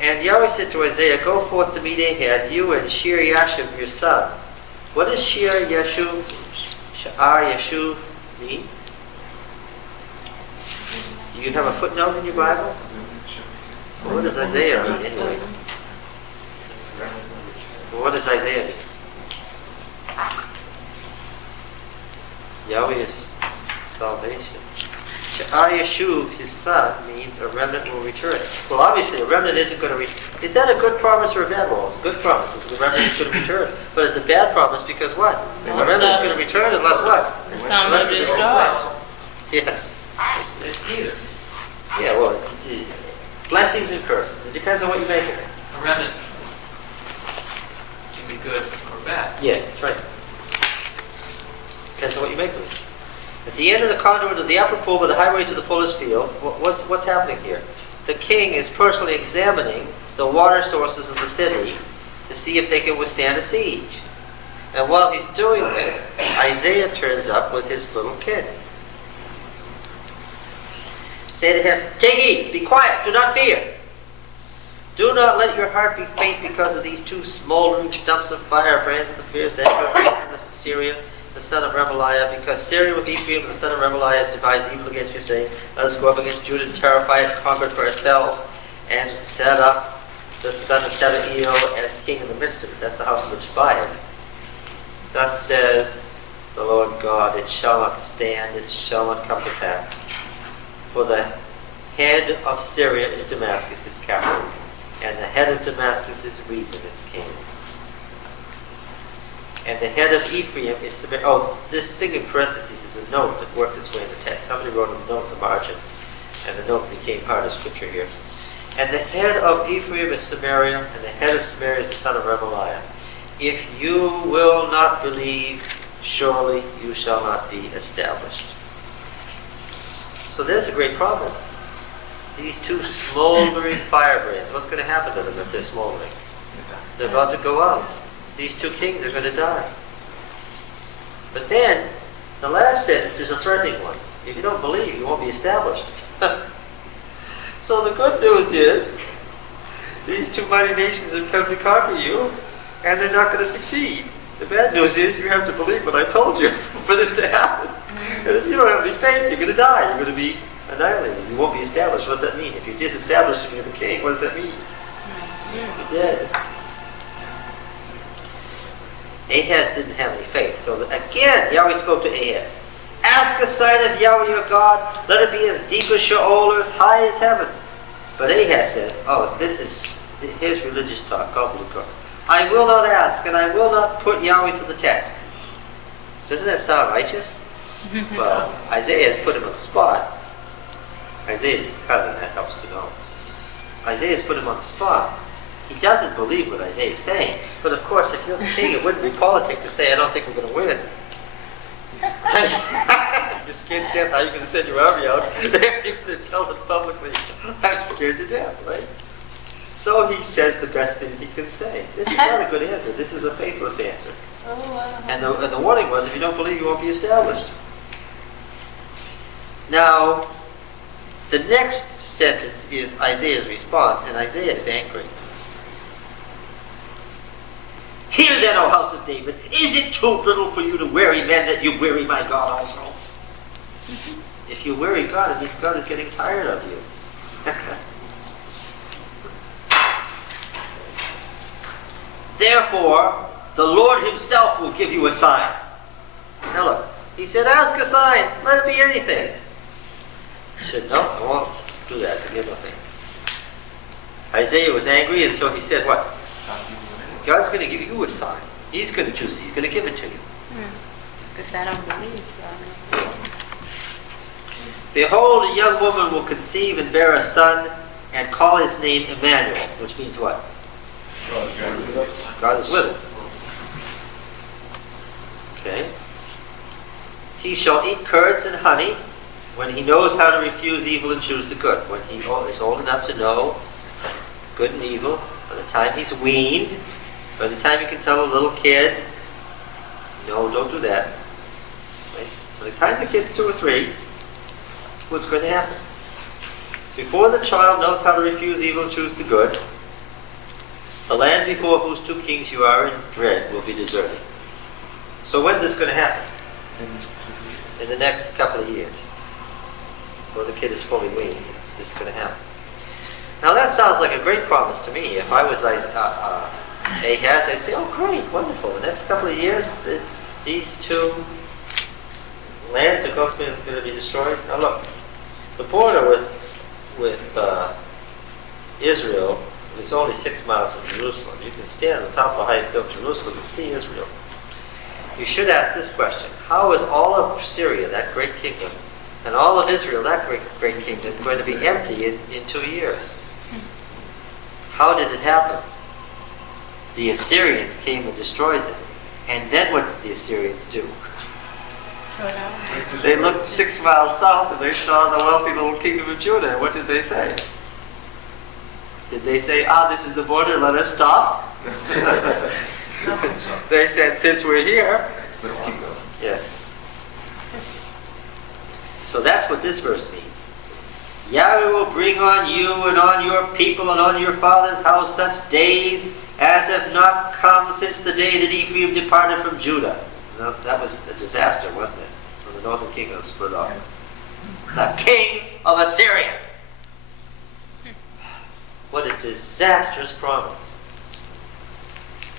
And Yahweh said to Isaiah, "Go forth to meet Ahaz, you and Shear Yashub, your son." What does Shear Yashub mean? Do you have a footnote in your Bible? Well, what does Isaiah mean anyway? Well, what does Isaiah mean? Yahweh is salvation. She'ar Yashuv, his son, means a remnant will return. Well, obviously, a remnant isn't going to return. Is that a good promise or a bad one? Well, it's a good promise. It's a remnant is going to return. But it's a bad promise because what? A remnant is going to return unless what? Unless it's destroyed. Yes. It's neither. Yeah, well, blessings and curses. It depends on what you make of it. A remnant can be good or bad. Yes, that's right. Depends on what you make of it. At the end of the conduit of the upper pool by the highway to the fuller's field, what's happening here? The king is personally examining the water sources of the city to see if they can withstand a siege. And while he's doing this, Isaiah turns up with his little kid. Say to him, "Take heed, be quiet, do not fear. Do not let your heart be faint because of these two smoldering stumps of fire, brands of the fierce anger of Syria, the son of Remaliah, because Syria with Ephraim, the son of Remaliah, has devised evil against you, saying, let us go up against Judah and terrify it, conquer it for ourselves, and set up the son of Tabeel as king in the midst of it." That's the house of the Tobias. Thus says the Lord God, "It shall not stand, it shall not come to pass. For the head of Syria is Damascus, its capital, and the head of Damascus is Rezin, its king. And the head of Ephraim is Samaria." Oh, this thing in parentheses is a note that worked its way in the text. Somebody wrote a note in the margin, and the note became part of scripture here. "And the head of Ephraim is Samaria, and the head of Samaria is the son of Remaliah. If you will not believe, surely you shall not be established." So there's a great promise. These two smoldering firebrands, what's going to happen to them if they're smoldering? They're about to go out. These two kings are going to die. But then, the last sentence is a threatening one. If you don't believe, you won't be established. So the good news is, these two mighty nations have come to conquer you, and they're not going to succeed. The bad news is, you have to believe what I told you for this to happen. And if you don't have any faith, you're going to die. You're going to be annihilated. You won't be established. What does that mean? If you're disestablished and you're the king, what does that mean? You're dead. Ahaz didn't have any faith. So again, Yahweh spoke to Ahaz. "Ask a sign of Yahweh your God. Let it be as deep as Sheol or as high as heaven." But Ahaz says, here's religious talk. "I will not ask, and I will not put Yahweh to the test." Doesn't that sound righteous? Well, Isaiah has put him on the spot. Isaiah is his cousin, that helps to know. Isaiah has put him on the spot. He doesn't believe what Isaiah is saying. But of course, if you're the king, it wouldn't be politic to say, "I don't think we're going to win." You're scared to death. How are you going to send your army out? You're going to tell them publicly, I'm scared to death, right? So he says the best thing he can say. This is not a good answer. This is a faithless answer. Oh, wow. And the warning was, if you don't believe, you won't be established. Now, the next sentence is Isaiah's response, and Isaiah is angry. Hear then, O house of David, is it too little for you to weary men that you weary my God also? If you weary God, it means God is getting tired of you. Therefore, the Lord himself will give you a sign. Now look, he said, ask a sign, let it be anything. He said, no, I won't do that, to give nothing. Isaiah was angry, and so he said what? God's going to give you a sign. He's going to choose it. He's going to give it to you. Because I don't believe so. Behold, a young woman will conceive and bear a son, and call his name Emmanuel, which means what? God is with us. Okay. He shall eat curds and honey when he knows how to refuse evil and choose the good. When he is old enough to know good and evil, by the time he's weaned, by the time you can tell a little kid, no, don't do that. Right? By the time the kid's 2 or 3, what's going to happen? Before the child knows how to refuse evil and choose the good, the land before whose 2 kings you are in dread will be deserted. So when's this going to happen? In the next couple of years. Before the kid is fully weaned, this is going to happen. Now that sounds like a great promise to me. If I was Ahaz, I'd say, oh great, wonderful. The next couple of years, these 2 lands are going to be destroyed. Now look, the border with Israel is only 6 miles from Jerusalem. You can stand on top of the highest hill of Jerusalem and see Israel. You should ask this question: how is all of Syria, that great kingdom, and all of Israel, that great kingdom, going to be empty in 2 years? How did it happen? The Assyrians came and destroyed them. And then what did the Assyrians do? They looked 6 miles south and they saw the wealthy little kingdom of Judah. And what did they say? Did they say, this is the border, let us stop? They said, since we're here, let's keep going. Yes. So that's what this verse means. Yahweh will bring on you and on your people and on your father's house such days as have not come since the day that Ephraim departed from Judah. Now, that was a disaster, wasn't it? When the northern kingdom split off. The king of Assyria. What a disastrous promise.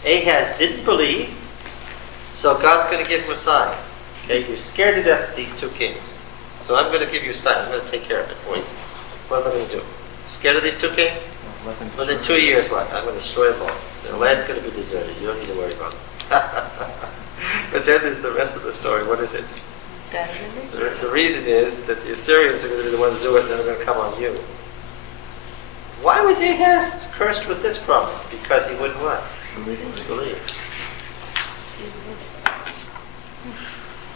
Ahaz didn't believe, so God's going to give him a sign. Okay, you're scared to death of these 2 kings. So I'm going to give you a sign. I'm going to take care of it for you. What am I going to do? Scared of these 2 kings? Within 2 years, what? I'm going to destroy them all. The land's going to be deserted. You don't need to worry about it. But then there's the rest of the story. What is it? The reason is that the Assyrians are going to be the ones who do it, and then they're going to come on you. Why was Ahaz cursed with this promise? Because he wouldn't what? Believe.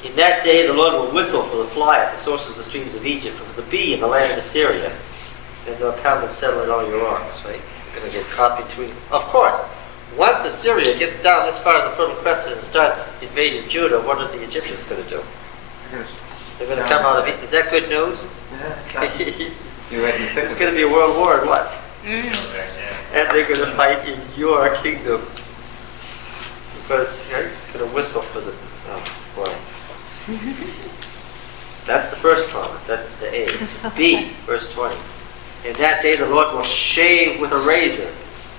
In that day the Lord will whistle for the fly at the sources of the streams of Egypt, and for the bee in the land of Assyria. And they'll come and settle in all your rocks, right? You're going to get caught between. Of course, once Assyria gets down this far in the Fertile Crescent and starts invading Judah, what are the Egyptians going to do? They're going to come out of it. Is that good news? It's going to be a world war and what? And they're going to fight in your kingdom. Because you're going to whistle for the... Oh, boy. That's the first promise. That's the A. B, verse 20. In that day the Lord will shave with a razor,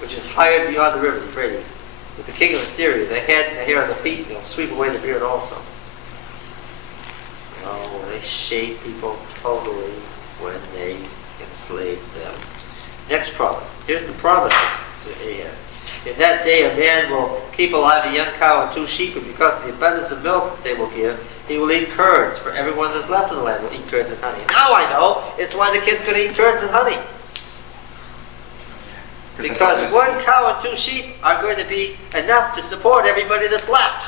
which is higher beyond the river Euphrates, with the king of Assyria, the head and the hair of the feet, and he'll sweep away the beard also. Oh, they shave people totally when they enslave them. Next promise. Here's the promises to Ahaz. In that day a man will keep alive a young cow and 2 sheep, and because of the abundance of milk they will give, he will eat curds, for everyone that's left in the land will eat curds and honey. Now I know it's why the kid's going to eat curds and honey. Because 1 cow and 2 sheep are going to be enough to support everybody that's left.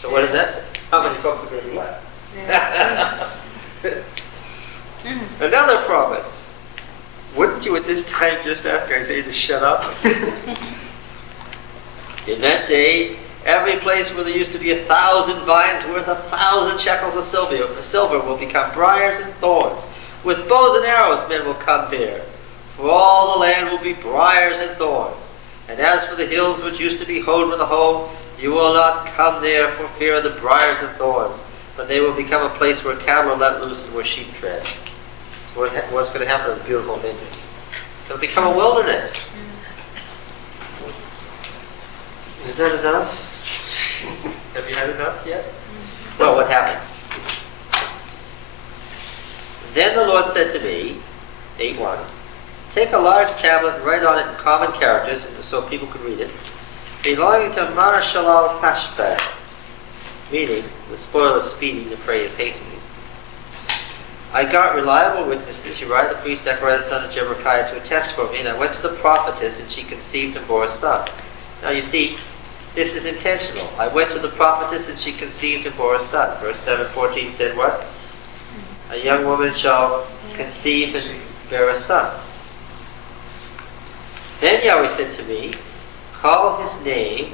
So what does that say? How many folks are going to be left? Yeah. Another promise. Wouldn't you at this time just ask Isaiah to shut up? In that day, every place where there used to be 1,000 vines worth 1,000 shekels of silver will become briars and thorns. With bows and arrows men will come there. For all the land will be briars and thorns. And as for the hills which used to be hoed with a hoe, you will not come there for fear of the briars and thorns, but they will become a place where cattle are let loose and where sheep tread. So what's going to happen to the beautiful vineyards? It'll become a wilderness. Is that enough? Have you had enough yet? Well, what happened? Then the Lord said to me, 8:1, take a large tablet and write on it in common characters so people could read it, belonging to Mar Shalal Hashbaz, meaning the spoil of speeding, the prey is hastening. I got reliable witnesses, Uriah the priest, Zechariah the son of Jeberechiah, to attest for me, and I went to the prophetess, and she conceived and bore a son. Now you see, this is intentional. I went to the prophetess, and she conceived and bore a son. Verse 7:14 said what? A young woman shall conceive and bear a son. Then Yahweh said to me, call his name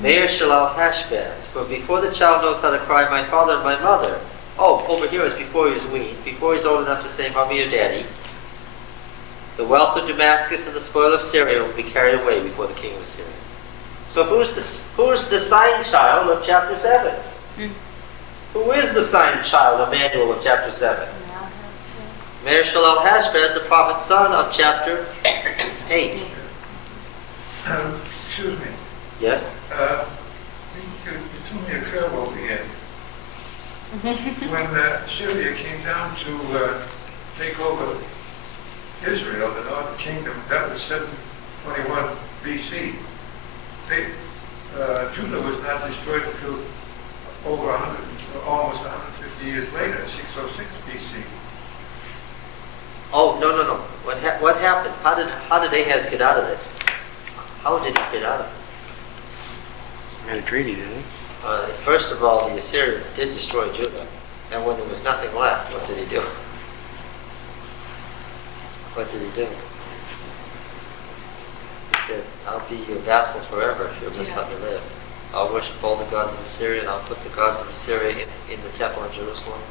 Meir Shalal Hashbaz, for before the child knows how to cry, my father and my mother. Oh, over here is before he was weaned, before he's old enough to say, Mommy or Daddy. The wealth of Damascus and the spoil of Syria will be carried away before the king of Syria. So who's the sign child of chapter 7? Who is the sign child, Emmanuel, of chapter 7? Meir Shalal Hashbaz, the prophet's son of chapter 8. Excuse me. Yes? You told me a parable again. When Syria came down to take over Israel, the northern kingdom, that was 721 BC. Judah was not destroyed until over almost 150 years later, 606 BC. Oh, no. What happened? How did Ahaz get out of this? How did he get out of it? He had a treaty, didn't he? First of all, the Assyrians did destroy Judah, and when there was nothing left, what did he do? What did he do? He said, I'll be your vassal forever if you'll just let me live. I'll worship all the gods of Assyria, and I'll put the gods of Assyria in the temple in Jerusalem.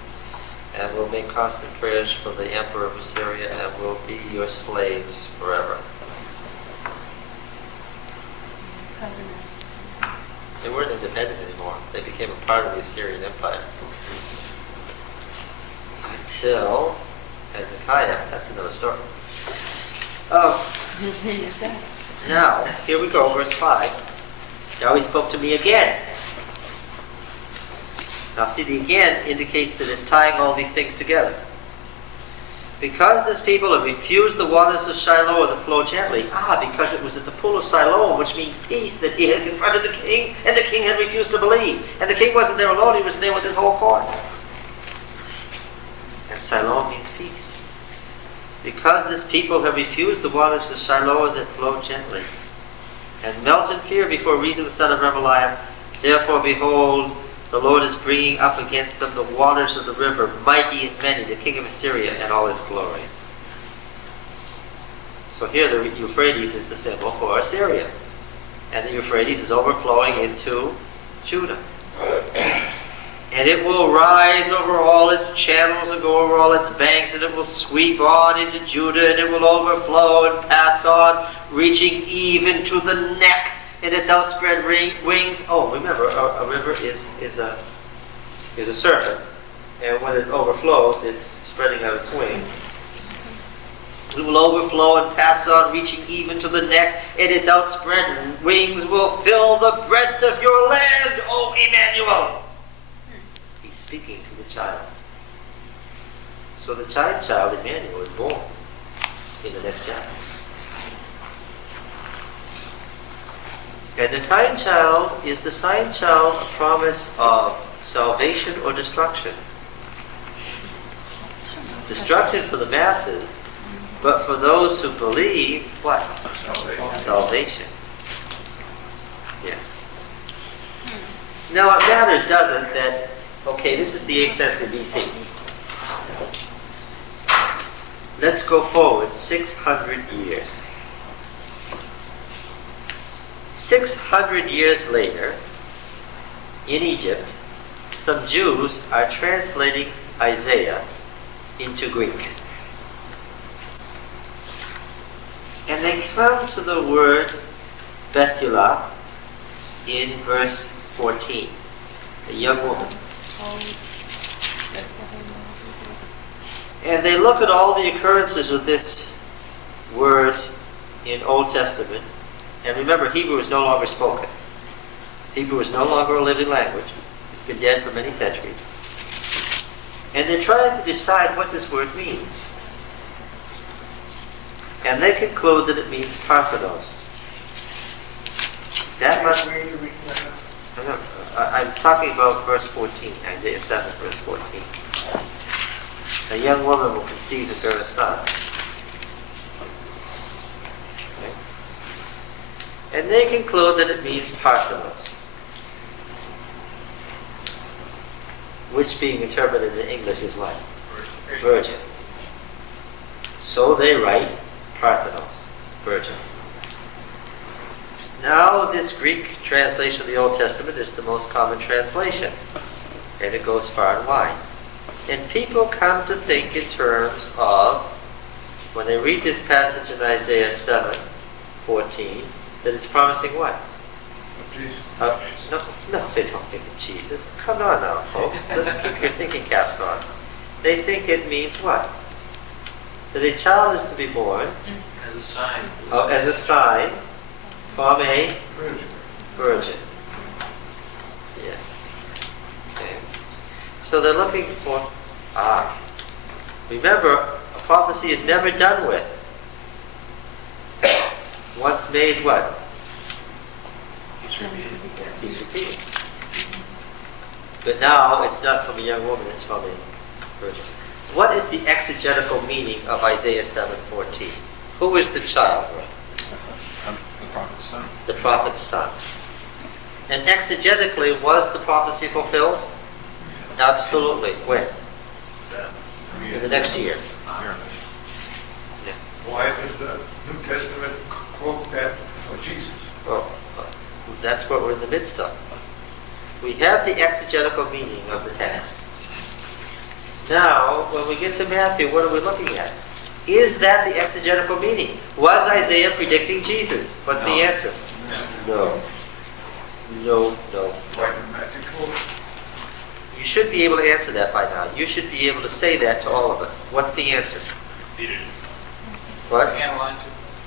And we'll make constant prayers for the emperor of Assyria, and we'll be your slaves forever. They weren't independent anymore. They became a part of the Assyrian Empire. Until Hezekiah. That's another story. Now, here we go, verse 5. Now he spoke to me again. Now see, the again indicates that it's tying all these things together. Because this people have refused the waters of Shiloh that flow gently. Because it was at the pool of Siloam, which means peace, that he had confronted the king, and the king had refused to believe. And the king wasn't there alone, he was there with his whole court. And Siloam means peace. Because this people have refused the waters of Shiloh that flow gently, and melt in fear before Rezin the son of Remaliah, therefore behold, the Lord is bringing up against them the waters of the river, mighty and many, the king of Assyria and all his glory. So here the Euphrates is the symbol for Assyria. And the Euphrates is overflowing into Judah. And it will rise over all its channels and go over all its banks, and it will sweep on into Judah, and it will overflow and pass on, reaching even to the neck in its outspread wings. Oh, remember, a river is a serpent, and when it overflows, it's spreading out its wings. It will overflow and pass on, reaching even to the neck, and its outspread wings will fill the breadth of your land, O Emmanuel. He's speaking to the child. So the child, Emmanuel, is born in the next chapter. And the sign child is the sign child a promise of salvation or destruction? Destruction for the masses, but for those who believe, what? Salvation. Yeah. Now it matters, doesn't, that, okay, this is the 8th century BC. Let's go forward 600 years. 600 years later, in Egypt, some Jews are translating Isaiah into Greek. And they come to the word Bethulah in verse 14, a young woman. And they look at all the occurrences of this word in Old Testament. And remember, Hebrew is no longer spoken. Hebrew is no longer a living language. It's been dead for many centuries. And they're trying to decide what this word means. And they conclude that it means Parthenos. That must... I'm talking about verse 14, Isaiah 7, verse 14. A young woman will conceive and bear a son. Okay. And they conclude that it means Parthenos, which being interpreted in English is what? Virgin. So they write Parthenos, virgin. Now this Greek translation of the Old Testament is the most common translation, and it goes far and wide. And people come to think in terms of, when they read this passage in Isaiah 7:14, that it's promising what? No, they don't think of Jesus. Come on now, folks. Let's keep your thinking caps on. They think it means what? That a child is to be born As a sign. as a sign from a virgin. Yeah. Okay. So they're looking for, remember, a prophecy is never done with. Once made what? He's repeated. But now it's not from a young woman, it's from a virgin. What is the exegetical meaning of Isaiah 7:14? Who is the child? The prophet's son. The prophet's son. And exegetically, was the prophecy fulfilled? Absolutely. When? In the next year. Yeah. Why does the New Testament quote that for Jesus? Well, that's what we're in the midst of. We have the exegetical meaning of the text. Now, when we get to Matthew, what are we looking at? Is that the exegetical meaning? Was Isaiah predicting Jesus? What's the answer? No. No, no. Why did Matthew quote it? You should be able to answer that by now. You should be able to say that to all of us. What's the answer? What?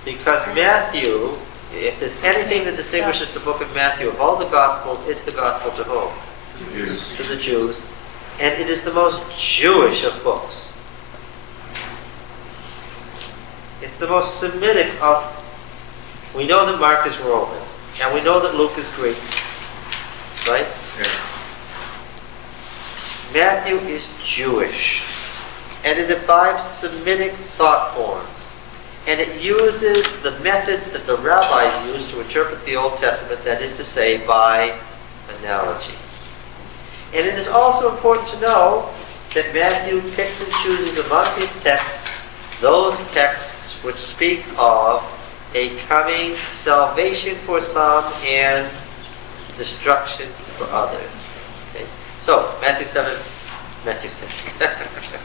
Because Matthew, if there's anything that distinguishes the book of Matthew of all the Gospels, it's the Gospel to whom? To the Jews. And it is the most Jewish of books. It's the most Semitic of... We know that Mark is Roman, and we know that Luke is Greek. Right? Yeah. Matthew is Jewish, and it imbibes Semitic thought forms, and it uses the methods that the rabbis use to interpret the Old Testament, that is to say, by analogy. And it is also important to know that Matthew picks and chooses among his texts those texts which speak of a coming salvation for some and destruction for others. Okay? So, Matthew 6.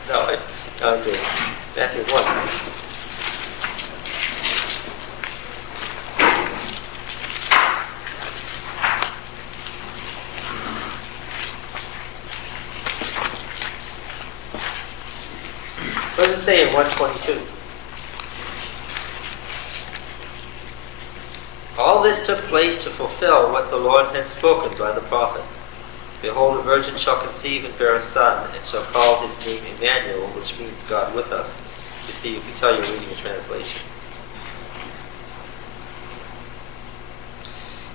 No, I'm doing Matthew 1. What does it say in 122? All this took place to fulfill what the Lord had spoken by the prophet. Behold, a virgin shall conceive and bear a son, and shall call his name Emmanuel, which means God with us. You see, you can tell you're reading a translation.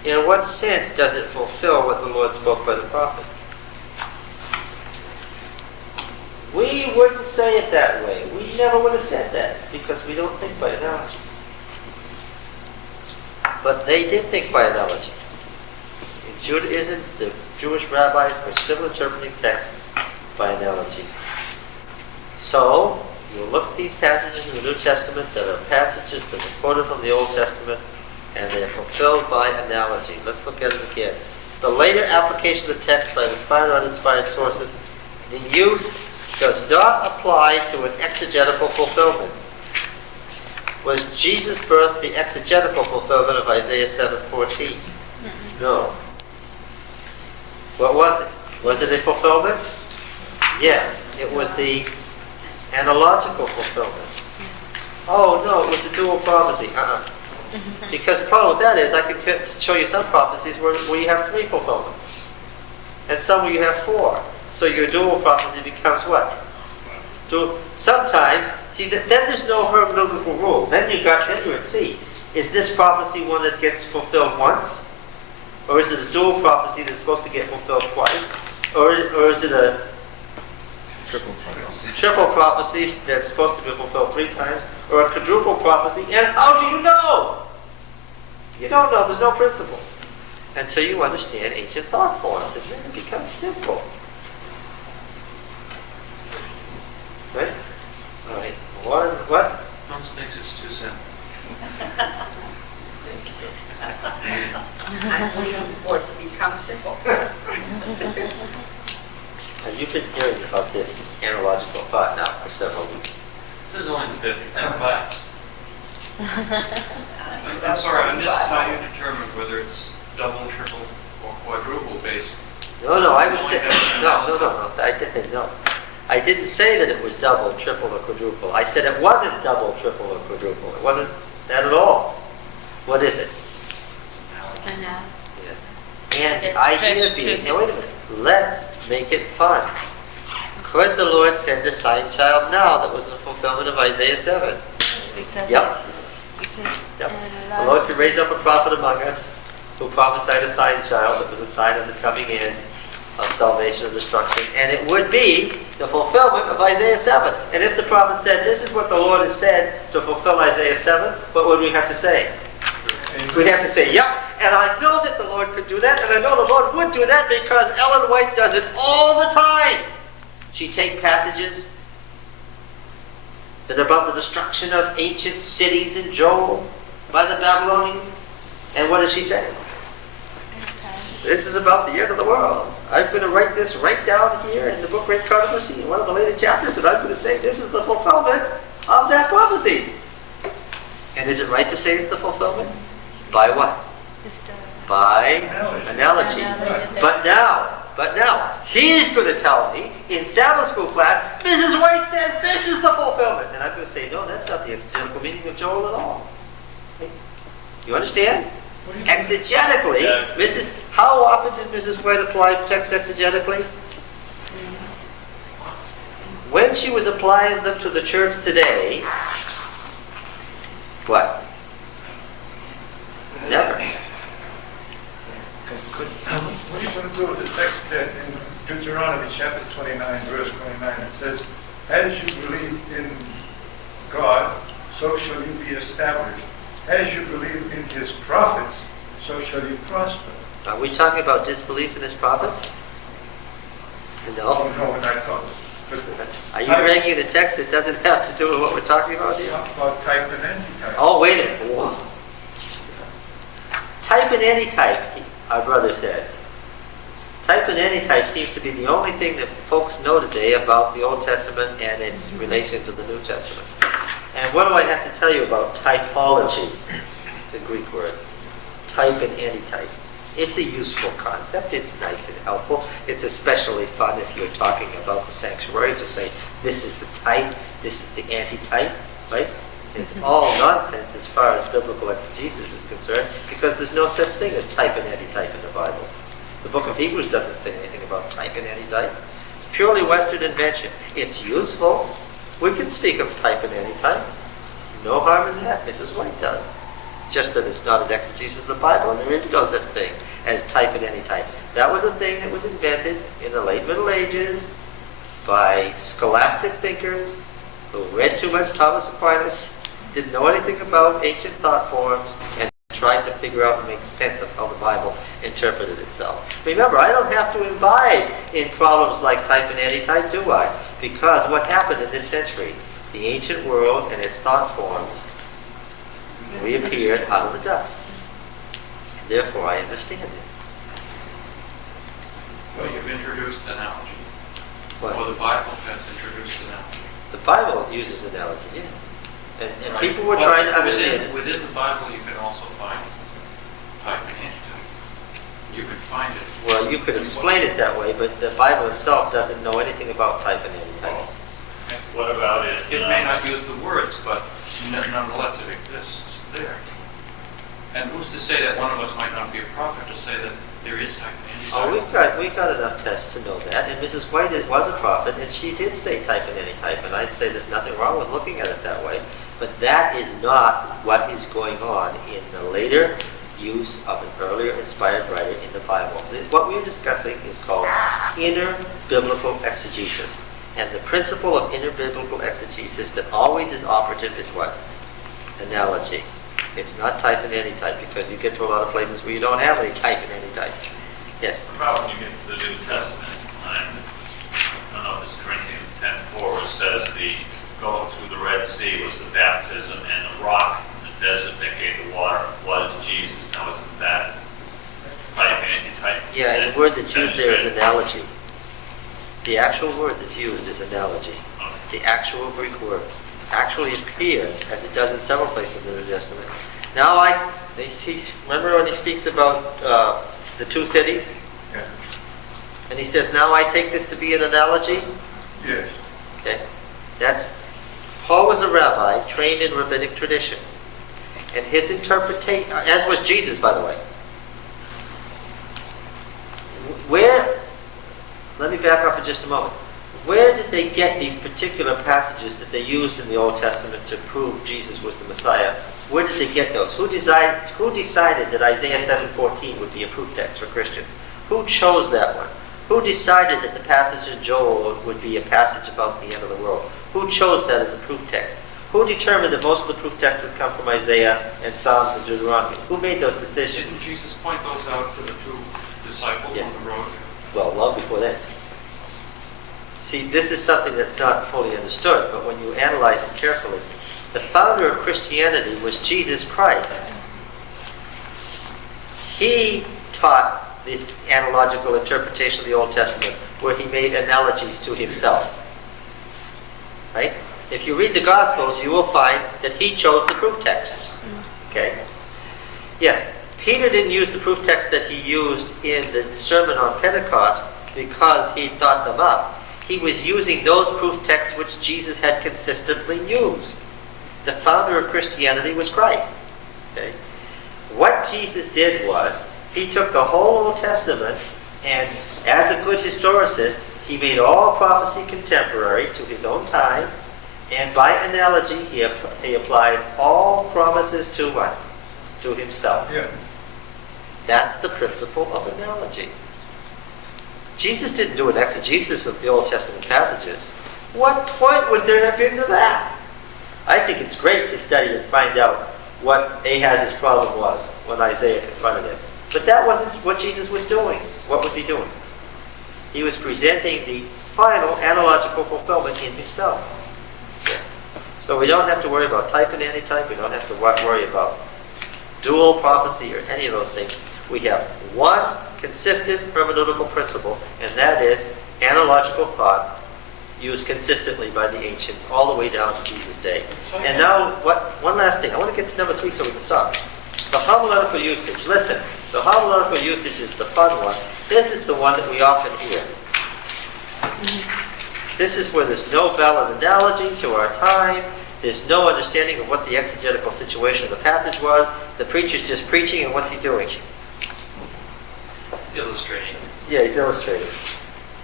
In what sense does it fulfill what the Lord spoke by the prophet? We wouldn't say it that way. We never would have said that, because we don't think by analogy. But they did think by analogy. In Judaism, the Jewish rabbis are still interpreting texts by analogy. So, you look at these passages in the New Testament that are passages that are quoted from the Old Testament, and they are fulfilled by analogy. Let's look at it again. The later application of the text by inspired or uninspired sources, the use does not apply to an exegetical fulfillment. Was Jesus' birth the exegetical fulfillment of Isaiah 7:14? No. What was it? Was it a fulfillment? Yes, it was the analogical fulfillment. Oh no, it was a dual prophecy. Because the problem with that is I can show you some prophecies where you have 3 fulfillments. And some where you have 4. So your dual prophecy becomes what? Sometimes, see, then there's no hermeneutical rule. Then you would see, is this prophecy one that gets fulfilled once? Or is it a dual prophecy that's supposed to get fulfilled twice? Or is it a triple prophecy that's supposed to be fulfilled 3 times? Or a quadruple prophecy? And how do you know? You don't know. There's no principle. Until you understand ancient thought forms. And then it becomes simple. Right? All right. What? Holmes thinks it's too simple. I'm waiting for it to become simple. Now, you've been hearing about this analogical thought now for several weeks. This is only the 5th class. I'm sorry, I missed how you determined whether it's double, triple, or quadruple based. No, I was saying, no, I didn't, no. I didn't say that it was double, triple, or quadruple. I said it wasn't double, triple, or quadruple. It wasn't that at all. What is it? Analogy. Yes. And the idea being, now wait a minute, let's make it fun. Could the Lord send a sign child now that was a fulfillment of Isaiah 7? Yep. The Lord could raise up a prophet among us who prophesied a sign child that was a sign of the coming in of salvation and destruction. And it would be the fulfillment of Isaiah 7. And if the prophet said, this is what the Lord has said to fulfill Isaiah 7, what would we have to say? We'd have to say, yep. And I know that the Lord could do that, and I know the Lord would do that because Ellen White does it all the time. She'd take passages that are about the destruction of ancient cities in Joel by the Babylonians. And what does she say? This is about the end of the world. I'm going to write this right down here in the book Great Controversy in one of the later chapters, and I'm going to say this is the fulfillment of that prophecy. And is it right to say it's the fulfillment? By what? By analogy. But now, he's going to tell me in Sabbath school class, Mrs. White says this is the fulfillment. And I'm going to say, no, that's not the exegetical meaning of Joel at all. You understand? Exegetically, how often did Mrs. White apply texts exegetically? When she was applying them to the church today, what? Never. What are you going to do with the text that in Deuteronomy chapter 29, verse 29, it says, as you believe in God, so shall you be established. As you believe in his prophets, so shall you prosper. Are we talking about disbelief in his prophets? No. Oh, no, we're not talking. Are you bringing a text that doesn't have to do with what we're talking about here? About type and antitype. Oh, wait a minute. Whoa. Type and antitype, our brother says. Type and antitype seems to be the only thing that folks know today about the Old Testament and its relation to the New Testament. And what do I have to tell you about typology? It's a Greek word. Type and antitype. It's a useful concept. It's nice and helpful. It's especially fun if you're talking about the sanctuary to say, this is the type, this is the antitype, right? It's all nonsense as far as biblical exegesis is concerned because there's no such thing as type and antitype in the Bible. The book of Hebrews doesn't say anything about type and antitype. It's purely Western invention. It's useful. We can speak of type and antitype. No harm in that. Mrs. White does. It's just that it's not an exegesis of the Bible, and there is no such thing as type and antitype. That was a thing that was invented in the late Middle Ages by scholastic thinkers who read too much Thomas Aquinas, didn't know anything about ancient thought forms, and tried to figure out and make sense of how the Bible interpreted itself. Remember, I don't have to imbibe in problems like type and antitype, do I? Because what happened in this century, the ancient world and its thought forms reappeared out of the dust. Therefore, I understand it. Well, you've introduced analogy. What? Or the Bible has introduced analogy. The Bible uses analogy, yeah. And Right. people were But trying to understand it. Within the Bible, you can also find type and antitype. You can find it. Well, you could explain it that way, but the Bible itself doesn't know anything about type and antitype. What about it? It may not use the words, but nonetheless it exists there. And who's to say that one of us might not be a prophet to say that there is type and antitype? Oh, we've got enough tests to know that. And Mrs. White was a prophet, and she did say type and antitype, and I'd say there's nothing wrong with looking at it that way. But that is not what is going on in the later use of an earlier inspired writer in the Bible. What we're discussing is called inner biblical exegesis. And the principle of inner biblical exegesis that always is operative is what? Analogy. It's not type and antitype, because you get to a lot of places where you don't have any type and antitype. Yes? What about when you get to the New Testament? I don't know if it's Corinthians 10:4, where it says the going through the Red Sea was the baptism, and the rock in the desert that gave the water was Jesus. Now, isn't that type and antitype? Yeah, and the word that's used there is analogy. The actual word that's used is analogy. The actual Greek word actually appears, as it does in several places in the New Testament. Now, remember when he speaks about the two cities? Yeah. And he says, now I take this to be an analogy? Yes. Okay. Paul was a rabbi trained in rabbinic tradition. And his interpretation, as was Jesus, by the way. Let me back up for just a moment. Where did they get these particular passages that they used in the Old Testament to prove Jesus was the Messiah? Where did they get those? Who decided that Isaiah 7:14 would be a proof text for Christians? Who chose that one? Who decided that the passage in Joel would be a passage about the end of the world? Who chose that as a proof text? Who determined that most of the proof texts would come from Isaiah and Psalms and Deuteronomy? Who made those decisions? Didn't Jesus point those out to the two disciples Yes. on the road? Well, long before that. See, this is something that's not fully understood, but when you analyze it carefully, the founder of Christianity was Jesus Christ. He taught this analogical interpretation of the Old Testament, where he made analogies to himself. Right? If you read the Gospels, you will find that he chose the proof texts. Okay? Yes, Peter didn't use the proof text that he used in the sermon on Pentecost because he thought them up. He was using those proof texts which Jesus had consistently used. The founder of Christianity was Christ. Okay? What Jesus did was, he took the whole Old Testament, and as a good historicist, he made all prophecy contemporary to his own time, and by analogy, he applied all promises to what? To himself. Yeah. That's the principle of analogy. Jesus didn't do an exegesis of the Old Testament passages. What point would there have been to that? I think it's great to study and find out what Ahaz's problem was when Isaiah confronted him. But that wasn't what Jesus was doing. What was he doing? He was presenting the final analogical fulfillment in himself. Yes. So we don't have to worry about type and antitype. We don't have to worry about dual prophecy or any of those things. We have one consistent hermeneutical principle, and that is analogical thought used consistently by the ancients all the way down to Jesus' day. And now, one last thing. I want to get to number 3 so we can stop. The homiletical usage. Listen, the homiletical usage is the fun one. This is the one that we often hear. This is where there's no valid analogy to our time. There's no understanding of what the exegetical situation of the passage was. The preacher's just preaching, and what's he doing? It's illustrating. Yeah, he's illustrating.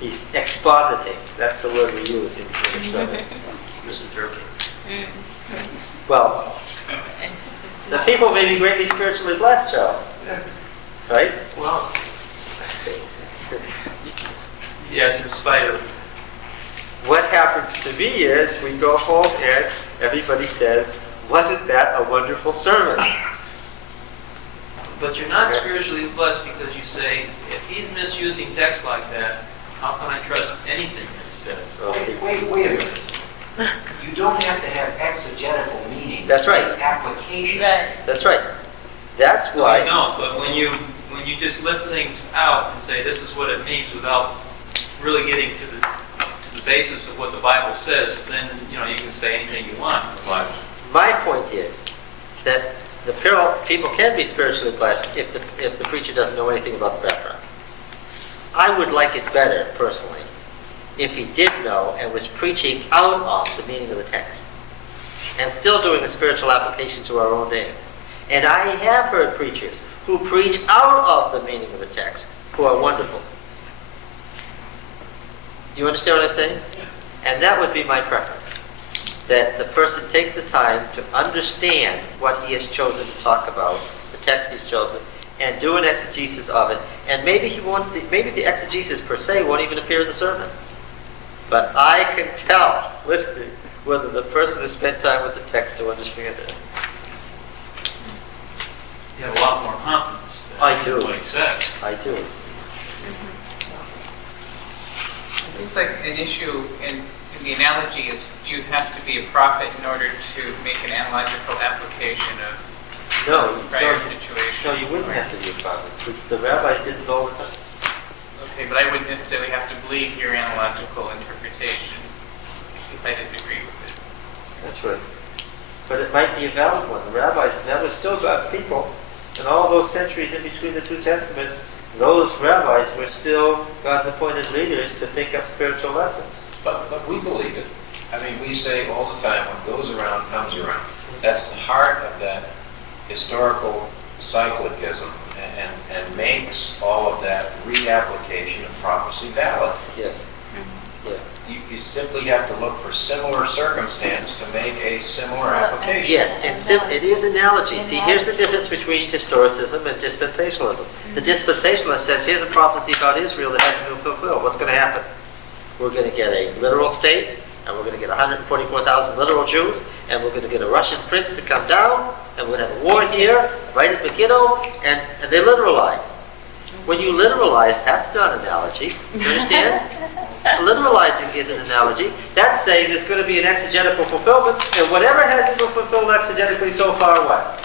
He's expositing. That's the word we use in the sermon. Misinterpreting. Well, the people may be greatly spiritually blessed, Charles. Right? Well, yes, in spite of. What happens to me is we go home and everybody says, wasn't that a wonderful sermon? But you're not spiritually blessed because you say, if he's misusing text like that, how can I trust anything that he says? Well, see, Wait a minute. You don't have to have exegetical meaning. That's right. Application. Right. that's right. That's I why, know, but when you just lift things out and say this is what it means without really getting to the basis of what the Bible says, then you can say anything you want. my point is that people can be spiritually blessed if the preacher doesn't know anything about the background. I would like it better, personally, if he did know and was preaching out of the meaning of the text and still doing a spiritual application to our own day. And I have heard preachers who preach out of the meaning of the text who are wonderful. Do you understand what I'm saying? And that would be my preference. That the person take the time to understand what he has chosen to talk about, the text he's chosen, and do an exegesis of it. And maybe maybe the exegesis per se won't even appear in the sermon. But I can tell, listening, whether the person has spent time with the text to understand it. You have a lot more confidence I do. in what he says. I do. It seems like an issue in the analogy is, do you have to be a prophet in order to make an analogical application of No, prior no, situation? no, you wouldn't have to be a prophet. The rabbis didn't know the text. Okay, but I wouldn't necessarily have to believe your analogical interpretation if I didn't agree with it. That's right. But it might be a valid one. The rabbis, that was still God's people. And all those centuries in between the two testaments, those rabbis were still God's appointed leaders to think up spiritual lessons. But we believe it. I mean, we say all the time, what goes around comes around. That's the heart of that historical cyclicism and makes all of that reapplication of prophecy valid. Yes. Yeah. You simply have to look for similar circumstance to make a similar application. Yes, it is analogy. See, here's the difference between historicism and dispensationalism. The dispensationalist says, here's a prophecy about Israel that hasn't been fulfilled. What's going to happen? We're going to get a literal state, and we're going to get 144,000 literal Jews, and we're going to get a Russian prince to come down, and we're going to have a war here, right at Megiddo, and they literalize. When you literalize, that's not an analogy. You understand? Literalizing is an analogy. That's saying there's going to be an exegetical fulfillment, and whatever hasn't been fulfilled exegetically so far, what?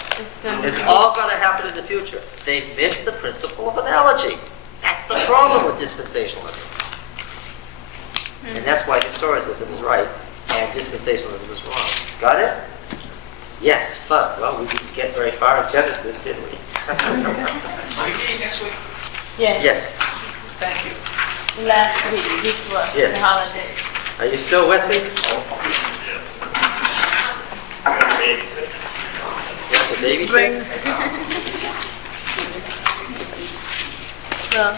It's all going to happen in the future. They've missed the principle of analogy. That's the problem with dispensationalism. And that's why historicism is right, and dispensationalism is wrong. Got it? Yes, fun. Well, we didn't get very far in Genesis, did we? Are you meeting next week? Yes. Yes. Thank you. Last week, this was Yes. the holiday. Are you still with me? You have to babysit? Well,